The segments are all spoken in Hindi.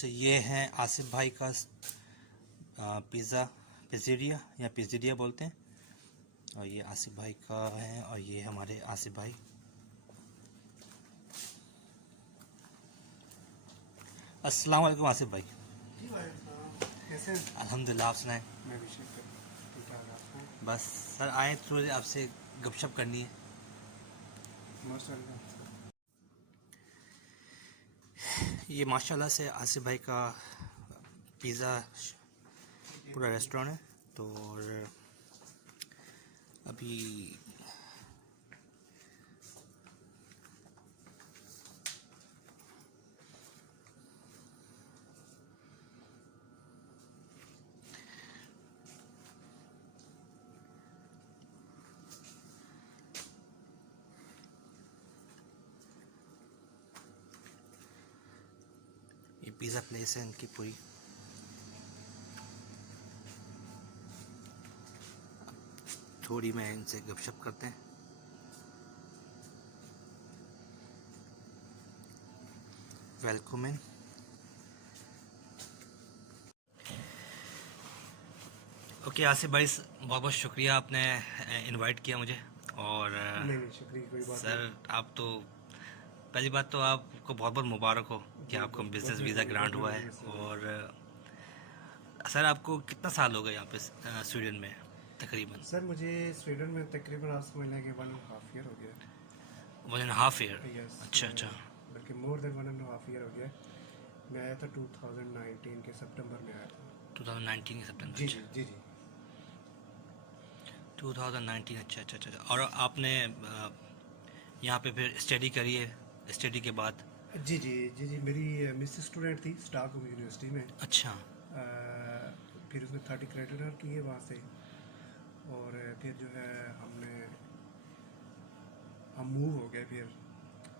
अच्छा, ये है आसिफ भाई का पिज़्ज़ा, पिज़्ज़ेरिया या पिज़्ज़ेरिया बोलते हैं। और ये आसिफ भाई का है और ये हमारे आसिफ भाई। अस्सलाम वालेकुम आसिफ भाई। जी भाई साहब, कैसे हैं? अल्हम्दुलिल्लाह, आप सुनाएं। मैं भी ठीक ठाक आपको। बस सर आए थोड़ी आपसे गपशप करनी है। माशाल्लाह। ये माशाल्लाह से आसिफ भाई का पिज़्ज़ा पूरा रेस्टोरेंट है। तो और अभी ये पिज़्ज़ा प्लेस है इनकी पूरी। थोड़ी मैं इनसे गपशप करते हैं। Welcome in. ओके आसिफ भाई, बहुत बहुत शुक्रिया, आपने इनवाइट किया मुझे। और नहीं शुक्रिया, कोई बात सर आप तो, पहली बात तो आपको बहुत बहुत मुबारक हो कि नहीं। आपको बहुत बिज़नेस वीज़ा मेहरबानी, ग्रांट बहुत हुआ है। मेहरबानी सर। और सर आपको कितना साल हो गए यहाँ पे स्वीडन में तकरीबन? सर मुझे स्वीडन में तकरीबन आप समझ लें कि 1.5 ईयर हो गया। 1.5 ईयर? यस, अच्छा अच्छा। बल्कि मोर देन 1.5 ईयर हो गया। मैं आया था 2019 के सितंबर में आया था। 2019 के सितंबर? जी अच्छा, जी जी जी। 2019। अच्छा अच्छा अच्छा। और आपने यहाँ पे फिर स्टडी करी है? स्टडी के बाद? जी जी जी जी, मेरी मिस स्टूडेंट थी स्टॉकहोम यूनिवर्सिटी में। अच्छा। फिर उसने 30 क्रेडिट किए वहाँ से। और फिर जो है हम मूव हो गए। फिर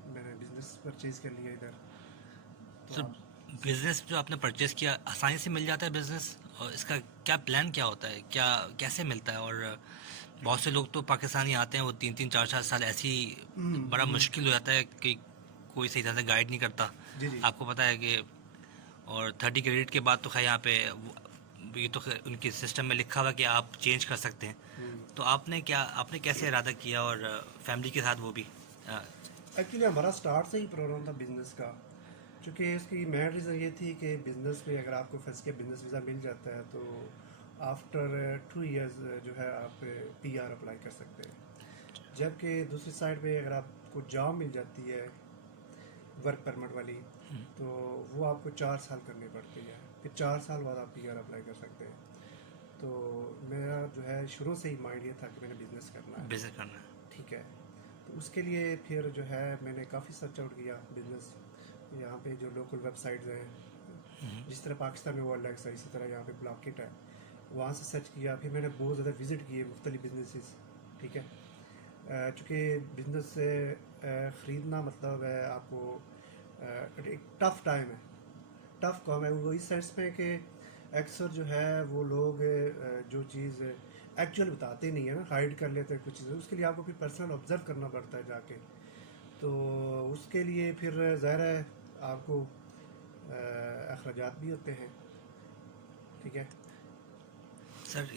मैंने बिजनेस परचेज कर लिया इधर। तो सर आप बिज़नेस जो आपने परचेज़ किया, आसानी से मिल जाता है बिज़नेस? और इसका क्या प्लान क्या होता है, क्या कैसे मिलता है? और बहुत से लोग तो पाकिस्तानी आते हैं, वो 3 3 4 4 साल ऐसे ही बड़ा मुश्किल हो जाता है कि कोई सही तरह से गाइड नहीं करता। जी जी। आपको पता है कि और 30 क्रेडिट के बाद तो खैर यहाँ पे ये तो खैर उनके सिस्टम में लिखा हुआ कि आप चेंज कर सकते हैं। तो आपने कैसे इरादा किया, और फैमिली के साथ वो भी? एक्चुअली हमारा स्टार्ट से ही प्रोग्राम था बिजनेस का। क्योंकि इसकी मेन रीज़न ये थी कि बिज़नेस में अगर आपको फंस के बिज़नेस वीज़ा मिल जाता है तो आफ्टर 2 इयर्स जो है आप PR अप्लाई कर सकते हैं। जबकि दूसरी साइड पे अगर आपको जॉब मिल जाती है वर्क परमिट वाली, तो वो आपको 4 साल करनी पड़ती है। फिर 4 साल बाद आप PR अप्लाई कर सकते हैं। तो मेरा जो है शुरू से ही माइंड ये था कि मैंने बिज़नेस करना है। बिज़नेस करना है? ठीक है। तो उसके लिए फिर जो है मैंने काफ़ी सर्च आउट किया बिज़नेस। यहाँ पे जो लोकल वेबसाइट्स हैं, जिस तरह पाकिस्तान में वर्ल्ड एक्स है, इसी तरह यहाँ पे ब्लॉकेट है, वहाँ से सर्च किया। फिर मैंने बहुत ज़्यादा विज़िट किए मुख्तलिफ बिजनेसेस। ठीक है। चूँकि बिज़नेस से ख़रीदना मतलब है आपको एक टफ़ टाइम है, टफ़ काम है वो, इस सेंस में कि अक्सर जो है वो लोग जो चीज़ एक्चुअल बताते नहीं है ना, हाइड कर लेते हैं कुछ चीज़ें। उसके लिए आपको फिर पर्सनल ऑब्ज़र्व करना पड़ता है जाके। तो उसके लिए फिर ज़ाहिर है आपको अखराजात भी होते हैं। ठीक है। सर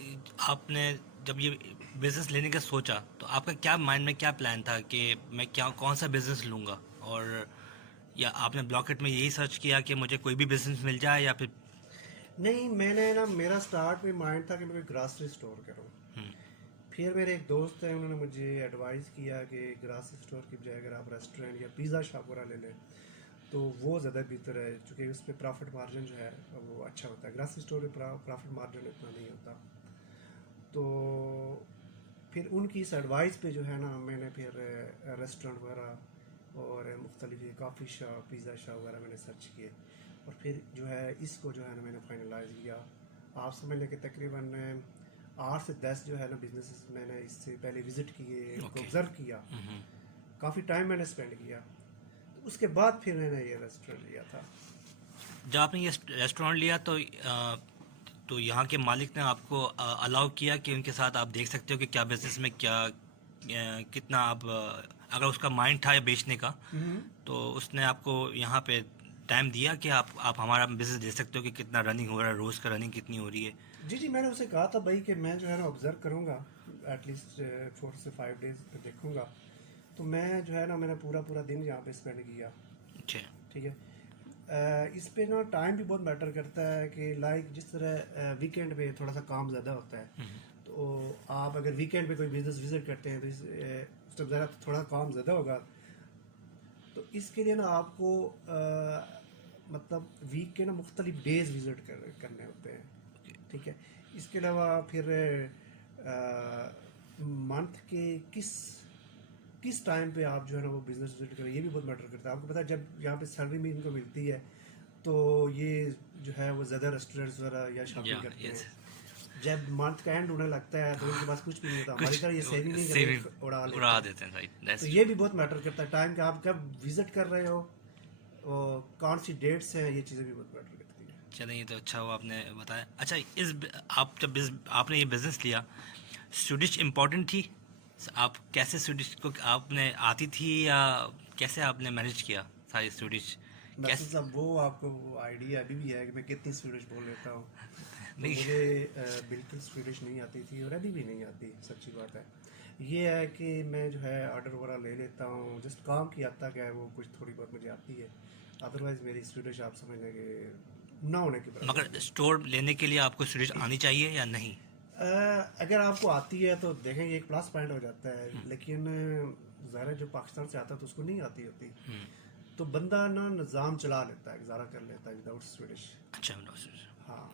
आपने जब ये बिज़नेस लेने का सोचा तो आपका क्या माइंड में क्या प्लान था कि मैं क्या कौन सा बिज़नेस लूँगा? और या आपने ब्लॉकेट में यही सर्च किया कि मुझे कोई भी बिज़नेस मिल जाए, या फिर? नहीं, मैंने ना, मेरा स्टार्ट में माइंड था कि मैं कोई ग्रासरी स्टोर करूँ। फिर मेरे एक दोस्त हैं, उन्होंने मुझे एडवाइस किया कि ग्रासरी स्टोर की बजाय अगर आप रेस्टोरेंट या पिज़्ज़ा शॉप वगैरह ले लें तो वो ज़्यादा बेहतर है, क्योंकि उस पर प्रॉफिट मार्जिन जो है वो अच्छा होता है। ग्रासरी स्टोर में प्रॉफिट मार्जिन इतना नहीं होता। तो फिर उनकी इस एडवाइस पे जो है ना, मैंने फिर रेस्टोरेंट वगैरह और मुख्तलिफ कॉफ़ी शॉप, पिज़्ज़ा शॉप वगैरह मैंने सर्च किए। और फिर जो है इसको जो है ना मैंने फाइनलाइज किया। आप समझ लें कि तकरीबन 8 से 10 जो है ना बिजनेस मैंने इससे पहले विज़िट किए, उनको ऑब्ज़र्व किया, काफ़ी टाइम मैंने स्पेंड किया। तो उसके बाद फिर मैंने ये रेस्टोरेंट लिया था। जब आपने ये रेस्टोरेंट लिया तो यहाँ के मालिक ने आपको अलाउ किया कि उनके साथ आप देख सकते हो कि क्या बिज़नेस में क्या कितना आप अगर उसका माइंड था या बेचने का, तो उसने आपको यहाँ पे टाइम दिया कि आप हमारा बिजनेस दे सकते हो कि कितना रनिंग हो रहा है, रोज़ का रनिंग कितनी हो रही है? जी जी, मैंने उसे कहा था भाई कि मैं जो है ना ऑब्जर्व करूँगा, एटलीस्ट 4 से 5 डेज देखूँगा। तो मैं जो है ना, मैंने पूरा पूरा दिन यहाँ पे स्पेंड किया। अच्छा। ठीक है। इस पे ना टाइम भी बहुत मैटर करता है कि लाइक जिस तरह वीकेंड पे थोड़ा सा काम ज़्यादा होता है, तो आप अगर वीकेंड पे कोई बिजनेस विजिट करते हैं तो उस टाइम ज़रा थोड़ा काम ज़्यादा होगा। तो इसके लिए ना आपको मतलब वीक के ना मुख्तलिफ डेज विजिट करने होते हैं। ठीक है। इसके अलावा फिर मंथ के किस किस टाइम पे आप जो है ना वो बिजनेस विजिट करें, ये भी बहुत मैटर करता है। आपको पता है जब यहाँ पे सैलरी भी इनको मिलती है तो ये जो है वो ज़्यादा रेस्टोरेंट्स वगैरह या शॉपिंग करते यस। हैं। जब मंथ का एंड होने लगता है तो इनके पास कुछ भी नहीं होता, हमारी कुछ तरह ये सेविंग नहीं सेविंग करते, उड़ा लेते उड़ा हैं। देते हैं, राइट, तो दैट्स ये भी बहुत मैटर करता है टाइम का, आप कब विजिट कर रहे हो और कौन सी डेट्स हैं, ये चीज़ें भी बहुत मैटर करती हैं। चलिए, ये तो अच्छा हुआ आपने बताया। अच्छा, आप जब आपने ये बिज़नेस लिया, स्विडिश इम्पोर्टेंट थी? आप कैसे स्विडिश को आपने आती थी, या कैसे आपने मैनेज किया सारी स्विडिश? वैसे कैसे? सब वो आपको आइडिया अभी भी है कि मैं कितनी स्वीडिश बोल लेता हूँ। तो नहीं। मुझे बिल्कुल स्वीडिश नहीं आती थी और अभी भी नहीं आती, सच्ची बात है। ये है कि मैं जो है ऑर्डर वगैरह ले लेता हूँ, जस्ट काम की हद तक है वो, कुछ थोड़ी बहुत मुझे आती है। अदरवाइज़ मेरी स्वीडिश आप समझ लें कि ना होने के बराबर मगर है। स्टोर लेने के लिए आपको स्विडिश आनी चाहिए या नहीं? अगर आपको आती है तो देखेंगे एक प्लस पॉइंट हो जाता है, लेकिन ज़ाहिर है जो पाकिस्तान से आता है तो उसको नहीं आती होती। तो बंदा ना निज़ाम चला लेता है, गुजारा कर लेता है विदाउट स्वीडिश। अच्छा, हाँ,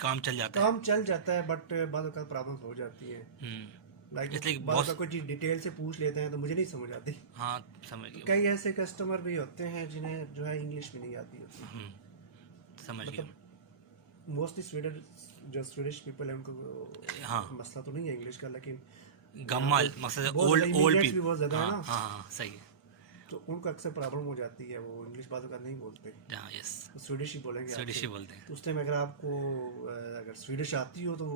काम चल जाता है। काम चल जाता है, बट बाद का प्रॉब्लम हो जाती है। लाइक इसलिए बाद का बहुत। कोई चीज़ डिटेल से पूछ लेते हैं तो मुझे नहीं समझ आती। हाँ, समझ गया। कई ऐसे कस्टमर भी होते हैं जिन्हें जो है इंग्लिश भी नहीं आती होती। समझ गया। मतलब मोस्टली स्वीडन, जो स्वीडिश पीपल है उनको हाँ, मसला तो नहीं है इंग्लिश का, लेकिन यहाँ पे गम्माल मकसद बहुत ज़्यादा ओल्ड ओल्ड इमिग्रेट्स भी पीपल। बहुत ज़्यादा है हाँ ना, हाँ हाँ, सही है। तो उनको अक्सर प्रॉब्लम हो जाती है, वो इंग्लिश बातों का नहीं बोलते, हाँ, यस। तो स्वीडिश ही बोलेंगे स्वीडिश आपसे। ही बोलते हैं। तो उस टाइम अगर आपको अगर स्वीडिश आती हो तो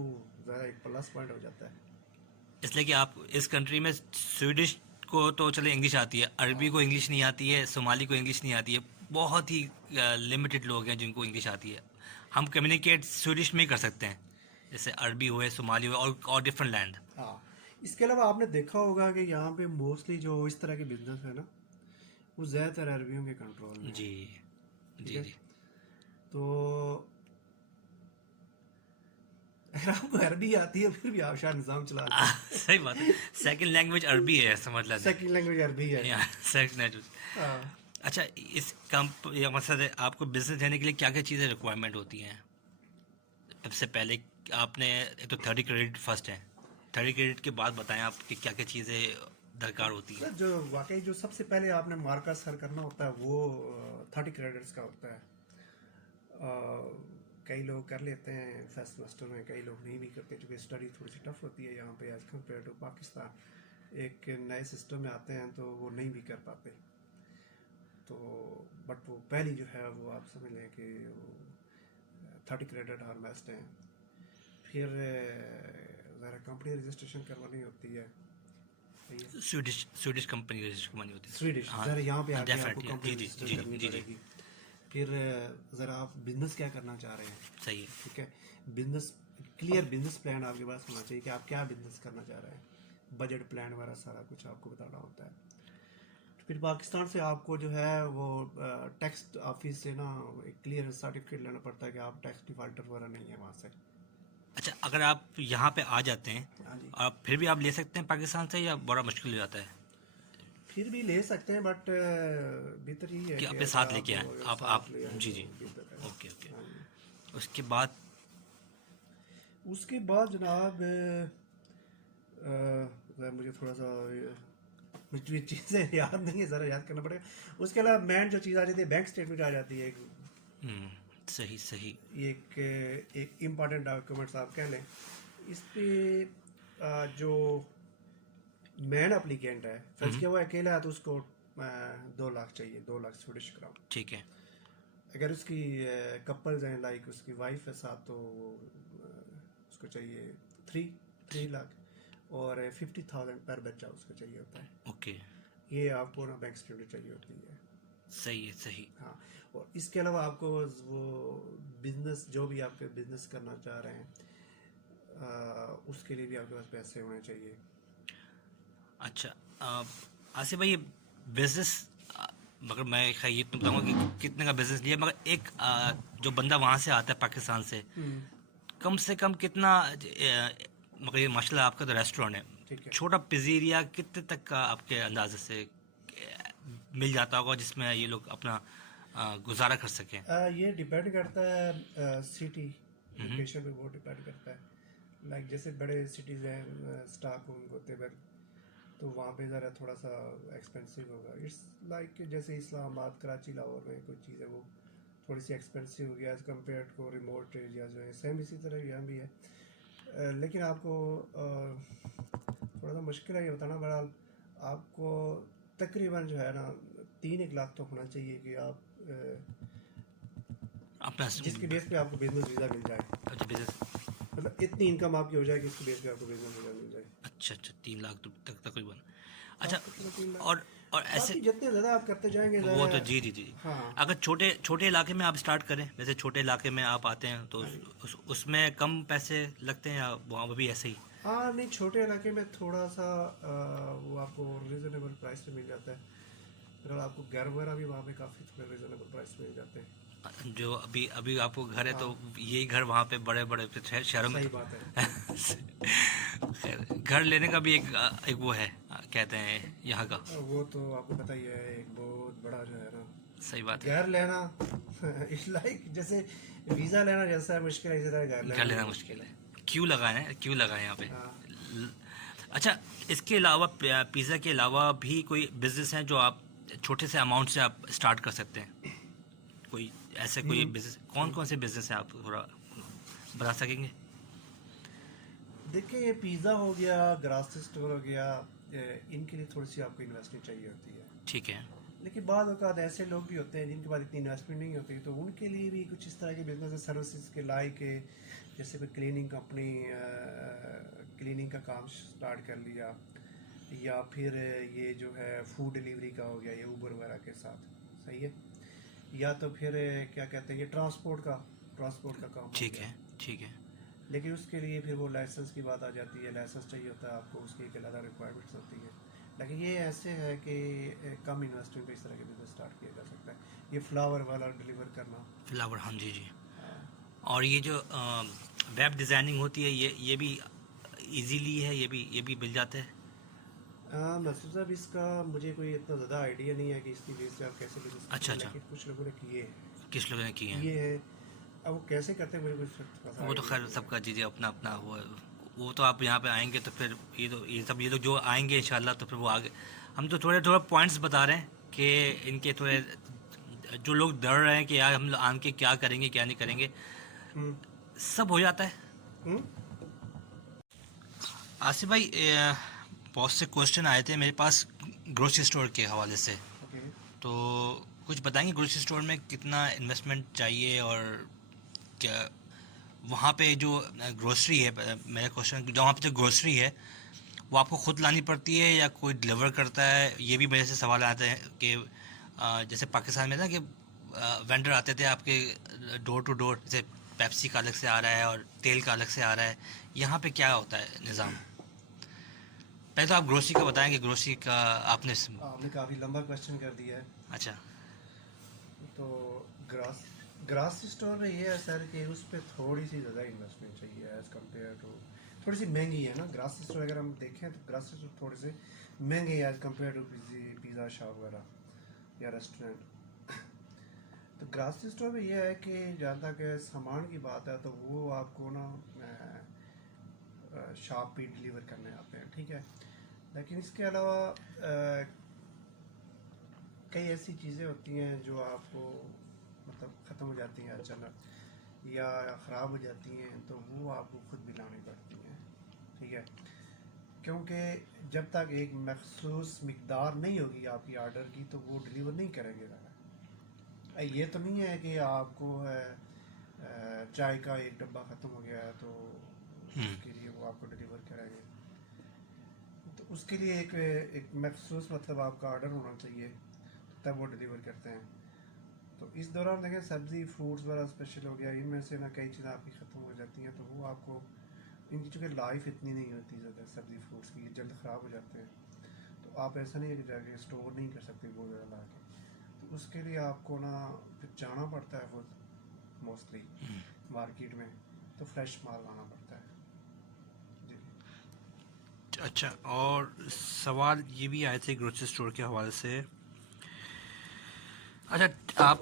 ज़रा एक प्लस पॉइंट हो जाता है। इसलिए कि आप इस कंट्री में स्वीडिश को तो चले इंग्लिश आती है, अरबी को इंग्लिश नहीं आती है, सोमाली को इंग्लिश नहीं आती है। बहुत ही लिमिटेड लोग हैं जिनको इंग्लिश आती है। हम कम्युनिकेट स्वीडिश में ही कर सकते हैं, जैसे अरबी हुए, सोमाली हुए, और डिफरेंट लैंड। हाँ, इसके अलावा आपने देखा होगा कि यहाँ पे मोस्टली जो इस तरह के बिजनेस है ना, वो ज़्यादातर अरबियों के कंट्रोल में है। जी ठीक जी है। जी। तो अगर आपको अरबी आती है फिर भी आप शायद निज़ाम चला लें। सही बात है। सेकंड लैंग्वेज अरबी है, समझ लेते सेकंड लैंग्वेज अरबी है। हैं। Second language. हाँ। अच्छा, इस या मतलब है, आपको बिजनेस देने के लिए क्या क्या चीज़ें रिक्वायरमेंट होती हैं? सबसे पहले आपने एक तो 30 क्रेडिट फर्स्ट है, 30 क्रेडिट के बाद बताएं आप कि क्या क्या चीज़ें दरकार होती हैं। सर जो वाकई जो सबसे पहले आपने मार्का सर करना होता है वो 30 क्रेडिट्स का होता है। कई लोग कर लेते हैं फर्स्ट सेमेस्टर में, कई लोग नहीं भी करते क्योंकि स्टडी थोड़ी सी टफ होती है यहाँ पे एज कम्पेयर टू पाकिस्तान। एक नए सिस्टम में आते हैं तो वो नहीं भी कर पाते। तो बट वो पहली जो है वो आप समझ लें कि 30 क्रेडिट हर मस्ट हैं। फिर ज़रा कंपनी रजिस्ट्रेशन करवानी होती है। स्वीडिश स्वीडिश कंपनी रजिस्टर करवानी होती स्वीडिश है। हाँ, ज़रा यहाँ पे आके आपको डेफिनेटली। कंपनी जी जी रजिस्टर जी करनी जी जी। पड़ेगी। फिर ज़रा आप बिजनेस क्या करना चाह रहे हैं। सही है। ठीक है। बिजनेस क्लियर बिजनेस प्लान आपके पास होना चाहिए कि आप क्या बिजनेस करना चाह रहे हैं। बजट प्लान वगैरह सारा कुछ आपको बताना होता है। फिर पाकिस्तान से आपको जो है वो टैक्स ऑफिस से ना एक क्लियर सर्टिफिकेट लेना पड़ता है कि आप टैक्स डिफाल्टर वगैरह नहीं है वहाँ से। अच्छा, अगर आप यहाँ पे आ जाते हैं, हाँ जी। आप फिर भी आप ले सकते हैं पाकिस्तान से, या बड़ा मुश्किल हो जाता है फिर भी ले सकते हैं, बट बेहतर यही है कि कि अपने अगर साथ लेके आए अगर आप साथ ले आए जी तो जी। बेहतर है। Okay okay. हाँ जी। उसके बाद उसके बाद जनाब मुझे थोड़ा सा मुझे चीज़ें याद नहीं है, ज़रा याद करना पड़ेगा। उसके अलावा मेन जो चीज़ आ जाती है बैंक स्टेटमेंट आ जाती है। सही सही। एक इम्पॉर्टेंट डॉक्यूमेंट्स आप कह लें। इस पे जो मेन एप्लीकेंट है, फर्ज किया वो अकेला है तो उसको 2 लाख चाहिए, 2 लाख स्वीडिश क्राउन। ठीक है। अगर उसकी कपल्स हैं, लाइक उसकी वाइफ है साथ, तो उसको चाहिए 3 लाख, और 50,000 पर बच्चा उसको चाहिए होता है। ओके। ये आपको ना बैंक स्टेटमेंट चाहिए होती है। सही है, सही। हाँ, और इसके अलावा आपको वो बिजनेस, जो भी आपके बिजनेस करना चाह रहे हैं, उसके लिए भी आपके पास पैसे होने चाहिए। अच्छा, आसिफ भाई, बिजनेस, मगर मैं ये तो बताऊंगा कि कितने का बिजनेस लिया, मगर एक जो बंदा वहां से आता है पाकिस्तान से, हम्म। कम से कम कितना मगर ये माशाल्लाह आपका तो रेस्टोरेंट है, ठीक है। छोटा पिज़्ज़ेरिया कितने तक का आपके अंदाजे से मिल जाता होगा जिसमें ये लोग अपना गुजारा कर सकें? ये डिपेंड करता है सिटी लोकेशन पे, बहुत डिपेंड करता है। लाइक जैसे बड़े सिटीज़ हैं, स्टॉकहोम, गोतेबर्ग, तो वहाँ पे ज़रा थोड़ा सा एक्सपेंसिव होगा। इट्स लाइक जैसे इस्लामाबाद, कराची, लाहौर में कोई चीज़ है वो थोड़ी सी एक्सपेंसिव हो गया as compare to remote area जो है। सेम इसी तरह यहाँ भी है। लेकिन आपको थोड़ा सा मुश्किल है ये बताना। बहरहाल आपको तकरीबन जो है ना 3-1 लाख तो होना चाहिए कि आप अपना जिसके बेस पे आपको बिजनेस वीज़ा मिल जाए। अच्छा, बिजनेस। मतलब इतनी इनकम आपकी हो जाए कि इसके बेस पे आपको बिजनेस वीज़ा मिल जाए। अच्छा अच्छा, 3 लाख तक तकरीबन। अच्छा, तकरीबन 3 लाख। और ऐसे, बाकी जितने ज़्यादा आप करते जाएंगे वो ज़्यादा। तो जी जी जी। हाँ। अगर छोटे छोटे इलाके में आप स्टार्ट करें, जैसे छोटे इलाके में आप आते हैं तो हाँ जी। उसमें कम पैसे लगते हैं या वहाँ भी ऐसे ही? हाँ नहीं, छोटे इलाके में थोड़ा सा वो आपको रिजनेबल प्राइस पे मिल जाता है। अगर आपको घर वगैरह भी वहाँ पे काफ़ी थोड़े रिजनेबल प्राइस पे मिल जाते हैं। जो अभी अभी आपको घर है तो हाँ, यही घर वहाँ पे बड़े बड़े शहरों में सही तो बात है। खैर, घर लेने का भी एक वो है, कहते हैं यहाँ का। वो तो आपको पता ही है, एक बहुत बड़ा जो है ना, सही बात है। घर लेना इट्स लाइक जैसे वीज़ा लेना जैसा है मुश्किल है, इसी तरह घर घर लेना भी लेना मुश्किल मुश्किल है। है। क्यों लगाए हैं, क्यों लगाए यहाँ पे? हाँ। अच्छा, इसके अलावा पिज़्ज़ा के अलावा भी कोई बिजनेस है जो आप छोटे से अमाउंट से आप स्टार्ट कर सकते हैं? कोई ऐसे कोई हम्म। बिजनेस, कौन कौन से बिजनेस हैं, आप थोड़ा बता सकेंगे? देखिए, ये पिज़्ज़ा हो गया, ग्रासरी स्टोर हो गया, इनके लिए थोड़ी सी आपको इन्वेस्टमेंट चाहिए होती है। ठीक है। लेकिन बाद औक़ात ऐसे लोग भी होते हैं जिनके पास इतनी इन्वेस्टमेंट नहीं होती, तो उनके लिए भी कुछ इस तरह के बिजनेस सर्विसेज के लाइक जैसे कोई क्लीनिंग कंपनी, क्लीनिंग का काम स्टार्ट कर लिया, या फिर ये जो है फूड डिलीवरी का हो गया, ये ऊबर वगैरह के साथ। सही है। या तो फिर क्या कहते हैं, ये ट्रांसपोर्ट का काम हो ठीक गया। है। ठीक है। लेकिन उसके लिए फिर वो लाइसेंस की बात आ जाती है, लाइसेंस चाहिए होता है आपको, उसकी एक अलग रिक्वायरमेंट्स होती है। लेकिन ये ऐसे है कि कम इन्वेस्टमेंट पे इस तरह के बिजनेस स्टार्ट किया जा सकता है। ये फ्लावर वाला डिलीवर करना। फ्लावर, हाँ जी जी। हाँ। और ये जो वेब डिज़ाइनिंग होती है, ये भी इजीली है, ये भी मिल जाता है? मसूद साहब, इसका मुझे कोई इतना ज़्यादा आइडिया नहीं है कि इसकी बेस पे आप कैसे बिजनेस करते अच्छा हैं, अच्छा। लेकिन कुछ लोगों ने किस लोगों ने किए हैं? किए हैं। अब वो कैसे करते हैं मुझे कुछ थोड़ा सा वो तो आइडिया खैर नहीं है। सबका चीज़ें अपना अपना वो तो आप यहाँ पे आएंगे तो फिर ये लोग जो आएंगे इंशाल्लाह, तो फिर वो आगे, हम तो थोड़े थोड़े पॉइंट्स बता रहे हैं कि इनके थोड़े, जो लोग डर रहे हैं कि यार हम आन के क्या करेंगे क्या नहीं करेंगे, हम्म। सब हो जाता है। हम्म। आसिफ भाई, बहुत से क्वेश्चन आए थे मेरे पास ग्रोसरी स्टोर के हवाले से, ओके। तो कुछ बताएंगे ग्रोसरी स्टोर में कितना इन्वेस्टमेंट चाहिए, और क्या वहाँ पे जो ग्रोसरी है, मेरा क्वेश्चन, जो वहाँ पे जो ग्रोसरी है वो आपको खुद लानी पड़ती है या कोई डिलीवर करता है? ये भी मेरे से सवाल आते हैं कि जैसे पाकिस्तान में ना कि वेंडर आते थे आपके डोर टू डोर, जैसे पेप्सी का अलग से आ रहा है और तेल का अलग से आ रहा है, यहाँ पे क्या होता है निज़ाम? पहले तो आप ग्रोसरी का बताएंगे, ग्रोसरी का आपने आपने काफ़ी लंबा क्वेश्चन कर दिया है। अच्छा। तो ग्रासरी स्टोर में ये है सर कि उस पर थोड़ी सी ज़्यादा इन्वेस्टमेंट चाहिए एज़ कम्पेयर टू, थोड़ी सी महंगी है ना ग्रासरी स्टोर। अगर हम देखें तो ग्रासरी स्टोर थोड़े से महंगे हैं as compare to pizza shop वगैरह या रेस्टोरेंट। तो ग्रासरी स्टोर में ये है कि जहाँ तक सामान की बात है, तो वो आपको ना शॉप पे डिलीवर करने आते हैं, ठीक है। लेकिन इसके अलावा कई ऐसी चीज़ें होती हैं जो आपको मतलब ख़त्म हो जाती हैं अचानक या ख़राब हो जाती हैं, तो वो आपको खुद भी लानी पड़ती हैं, ठीक है। क्योंकि जब तक एक मखसूस मिकदार नहीं होगी आपकी आर्डर की, तो वो डिलीवर नहीं करेंगे ज़रा। ये तो नहीं है कि आपको चाय का एक डब्बा ख़त्म हो गया है तो उसके लिए वो आपको डिलीवर करेंगे। तो उसके लिए एक मखसूस मतलब आपका ऑर्डर होना चाहिए। तब वो डिलीवर करते हैं। तो इस दौरान देखें सब्ज़ी फ्रूट्स वगैरह स्पेशल हो गया, इनमें से ना कई चीज़ें आपकी ख़त्म हो जाती हैं, तो वो आपको इनकी चूँकि लाइफ इतनी नहीं होती ज़्यादा सब्ज़ी फ्रूट्स की, जल्द ख़राब हो जाते हैं। तो आप ऐसा नहीं है कि जाके स्टोर नहीं कर सकते बहुत ज़्यादा ला के, तो उसके लिए आपको ना फिर जाना पड़ता है खुद मोस्टली मार्केट में, तो फ्रेश माल लाना पड़ता है जी। अच्छा, और सवाल ये भी आए थे ग्रोसरी स्टोर के हवाले से। अच्छा, आप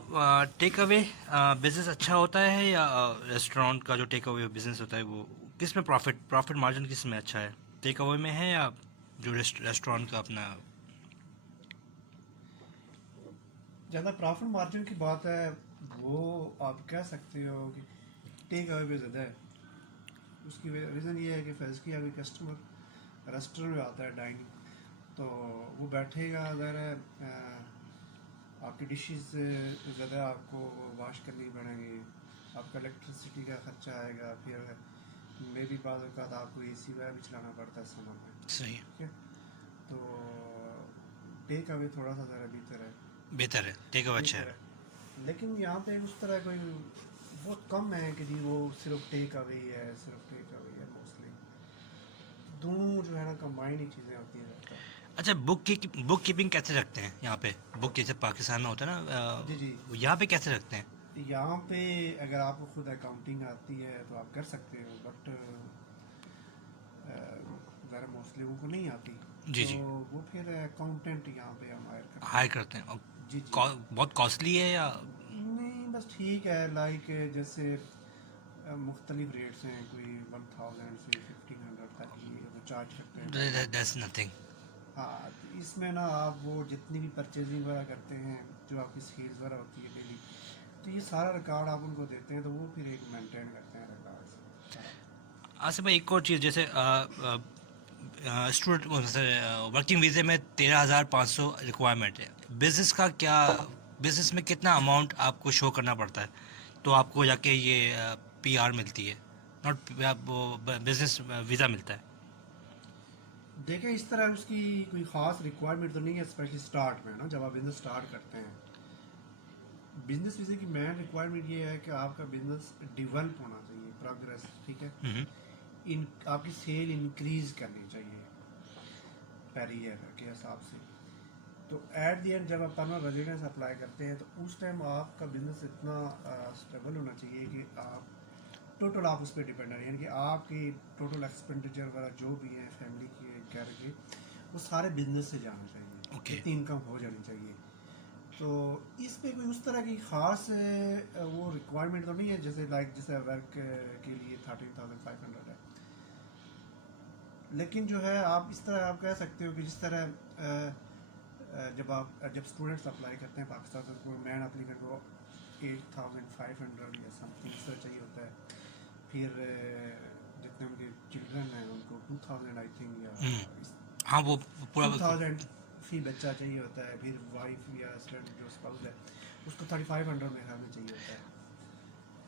टेक अवे बिजनेस अच्छा होता है या रेस्टोरेंट का जो टेक अवे बिजनेस होता है वो किस में प्रॉफिट मार्जिन किस में अच्छा है, टेक अवे में है या जो रेस्टोरेंट का अपना? ज़्यादा प्रॉफिट मार्जिन की बात है वो आप कह सकते हो कि टेक अवे पे ज़्यादा है। उसकी रीज़न ये है कि फर्ज़ किया कोई कस्टमर रेस्टोरेंट में आता है डाइनिंग, तो वो बैठेगा, अगर आपकी डिशेस ज़्यादा आपको वाश करनी पड़ेंगी, आपका इलेक्ट्रिसिटी का ख़र्चा आएगा, फिर मे भी बाद औक़ात आपको AC वगैरह भी चलाना पड़ता है समर में, सही, ठीक है। तो टेक अवे थोड़ा सा ज़रा बेहतर है, टेक अवे अच्छा बेहतर है। है। लेकिन यहाँ पे उस तरह कोई बहुत कम है कि जी वो सिर्फ टेक अवे ही है, सिर्फ टेक अवे है मोस्टली। दोनों जो है ना कंबाइन ही चीज़ें होती हैं ज़्यादा। अच्छा, बुक कीपिंग कैसे रखते हैं यहाँ पे? बुक जैसे पाकिस्तान में होता है ना, जी जी। यहाँ पे कैसे रखते हैं? यहाँ पे अगर आपको खुद अकाउंटिंग आती है तो आप कर सकते हो, बट ज़रा मोस्टली उनको नहीं आती, जी तो जी, वो फिर अकाउंटेंट यहाँ पे हम हायर करते हायर हैं। करते हैं। और जी जी। बहुत कॉस्टली है या? नहीं बस ठीक है, लाइक जैसे मुख्तलिफ रेट्स हैं, कोई 1000 से 1500 तक ये वो चार्ज करते हैं पर मंथ। That's nothing. हाँ, तो इसमें ना आप वो जितनी भी परचेजिंग वगैरह करते हैं, जो आपकी सेल्स वगैरह होती है डेली, तो ये सारा रिकॉर्ड आप उनको देते हैं, तो वो फिर एक मेंटेन करते हैं रिकॉर्ड सारा। आसिफ भाई, एक और चीज़, जैसे स्टूडेंट वर्किंग वीज़े में 13,500 रिक्वायरमेंट है, बिजनेस का क्या? बिजनेस में कितना अमाउंट आपको शो करना पड़ता है तो आपको जाके ये PR मिलती है, नॉट बिजनेस वीज़ा मिलता है? देखें इस तरह उसकी कोई ख़ास रिक्वायरमेंट तो नहीं है, स्पेशली स्टार्ट में ना, जब आप बिज़नेस स्टार्ट करते हैं। बिज़नेस वीज़े की मेन रिक्वायरमेंट ये है कि आपका बिज़नेस डेवलप होना चाहिए, प्रोग्रेस, ठीक है। हम्म, इन आपकी सेल इंक्रीज़ करनी चाहिए पर ईयर के हिसाब से। तो एट दी एंड जब आप परमानेंट रेजिडेंस अप्लाई करते हैं, तो उस टाइम आपका बिज़नेस इतना स्टेबल होना चाहिए कि आप टोटल आप उस पर डिपेंड है, यानी कि आपकी टोटल एक्सपेंडिचर वगैरह जो भी है फैमिली के घर के, वो सारे बिजनेस से जाना चाहिए, ओके। इतनी इनकम हो जानी चाहिए। तो इस पे कोई उस तरह की ख़ास वो रिक्वायरमेंट तो नहीं है, जैसे लाइक जैसे वर्क के लिए 13,500 है। लेकिन जो है आप इस तरह आप कह सकते हो कि जिस तरह जब स्टूडेंट्स अप्लाई करते हैं पाकिस्तान से, तो मैन अप्लीकेंट को 8,500 या समथिंग इस तरह चाहिए होता है। फिर जितने उनके चिल्ड्रन हैं उनको 2000 आई थिंक, या हाँ, वो पूरा 2000 फी बच्चा चाहिए होता है। फिर वाइफ या हस्बैंड जो स्पाउस है उसको 3500 मेरे ख्याल में चाहिए होता है।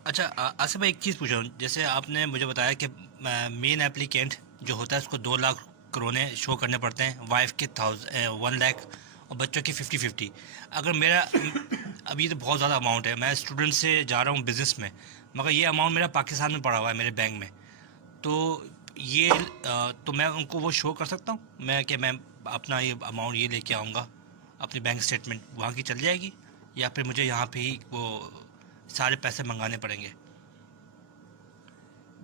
अच्छा, आसिफ भाई, एक चीज़ पूछ रहा हूँ, जैसे आपने मुझे बताया कि मेन एप्लीकेंट जो होता है उसको 2 लाख करोने शो करने पड़ते हैं, वाइफ के 1 लाख और बच्चों की 50-50। अगर मेरा अभी तो बहुत ज़्यादा अमाउंट है, मैं स्टूडेंट से जा रहा हूँ बिज़नेस में, मगर ये अमाउंट मेरा पाकिस्तान में पड़ा हुआ है मेरे बैंक में, तो ये तो मैं उनको वो शो कर सकता हूँ मैं कि मैं अपना ये अमाउंट ये लेके आऊँगा, अपनी बैंक स्टेटमेंट वहाँ की चल जाएगी, या फिर मुझे यहाँ पे ही वो सारे पैसे मंगाने पड़ेंगे?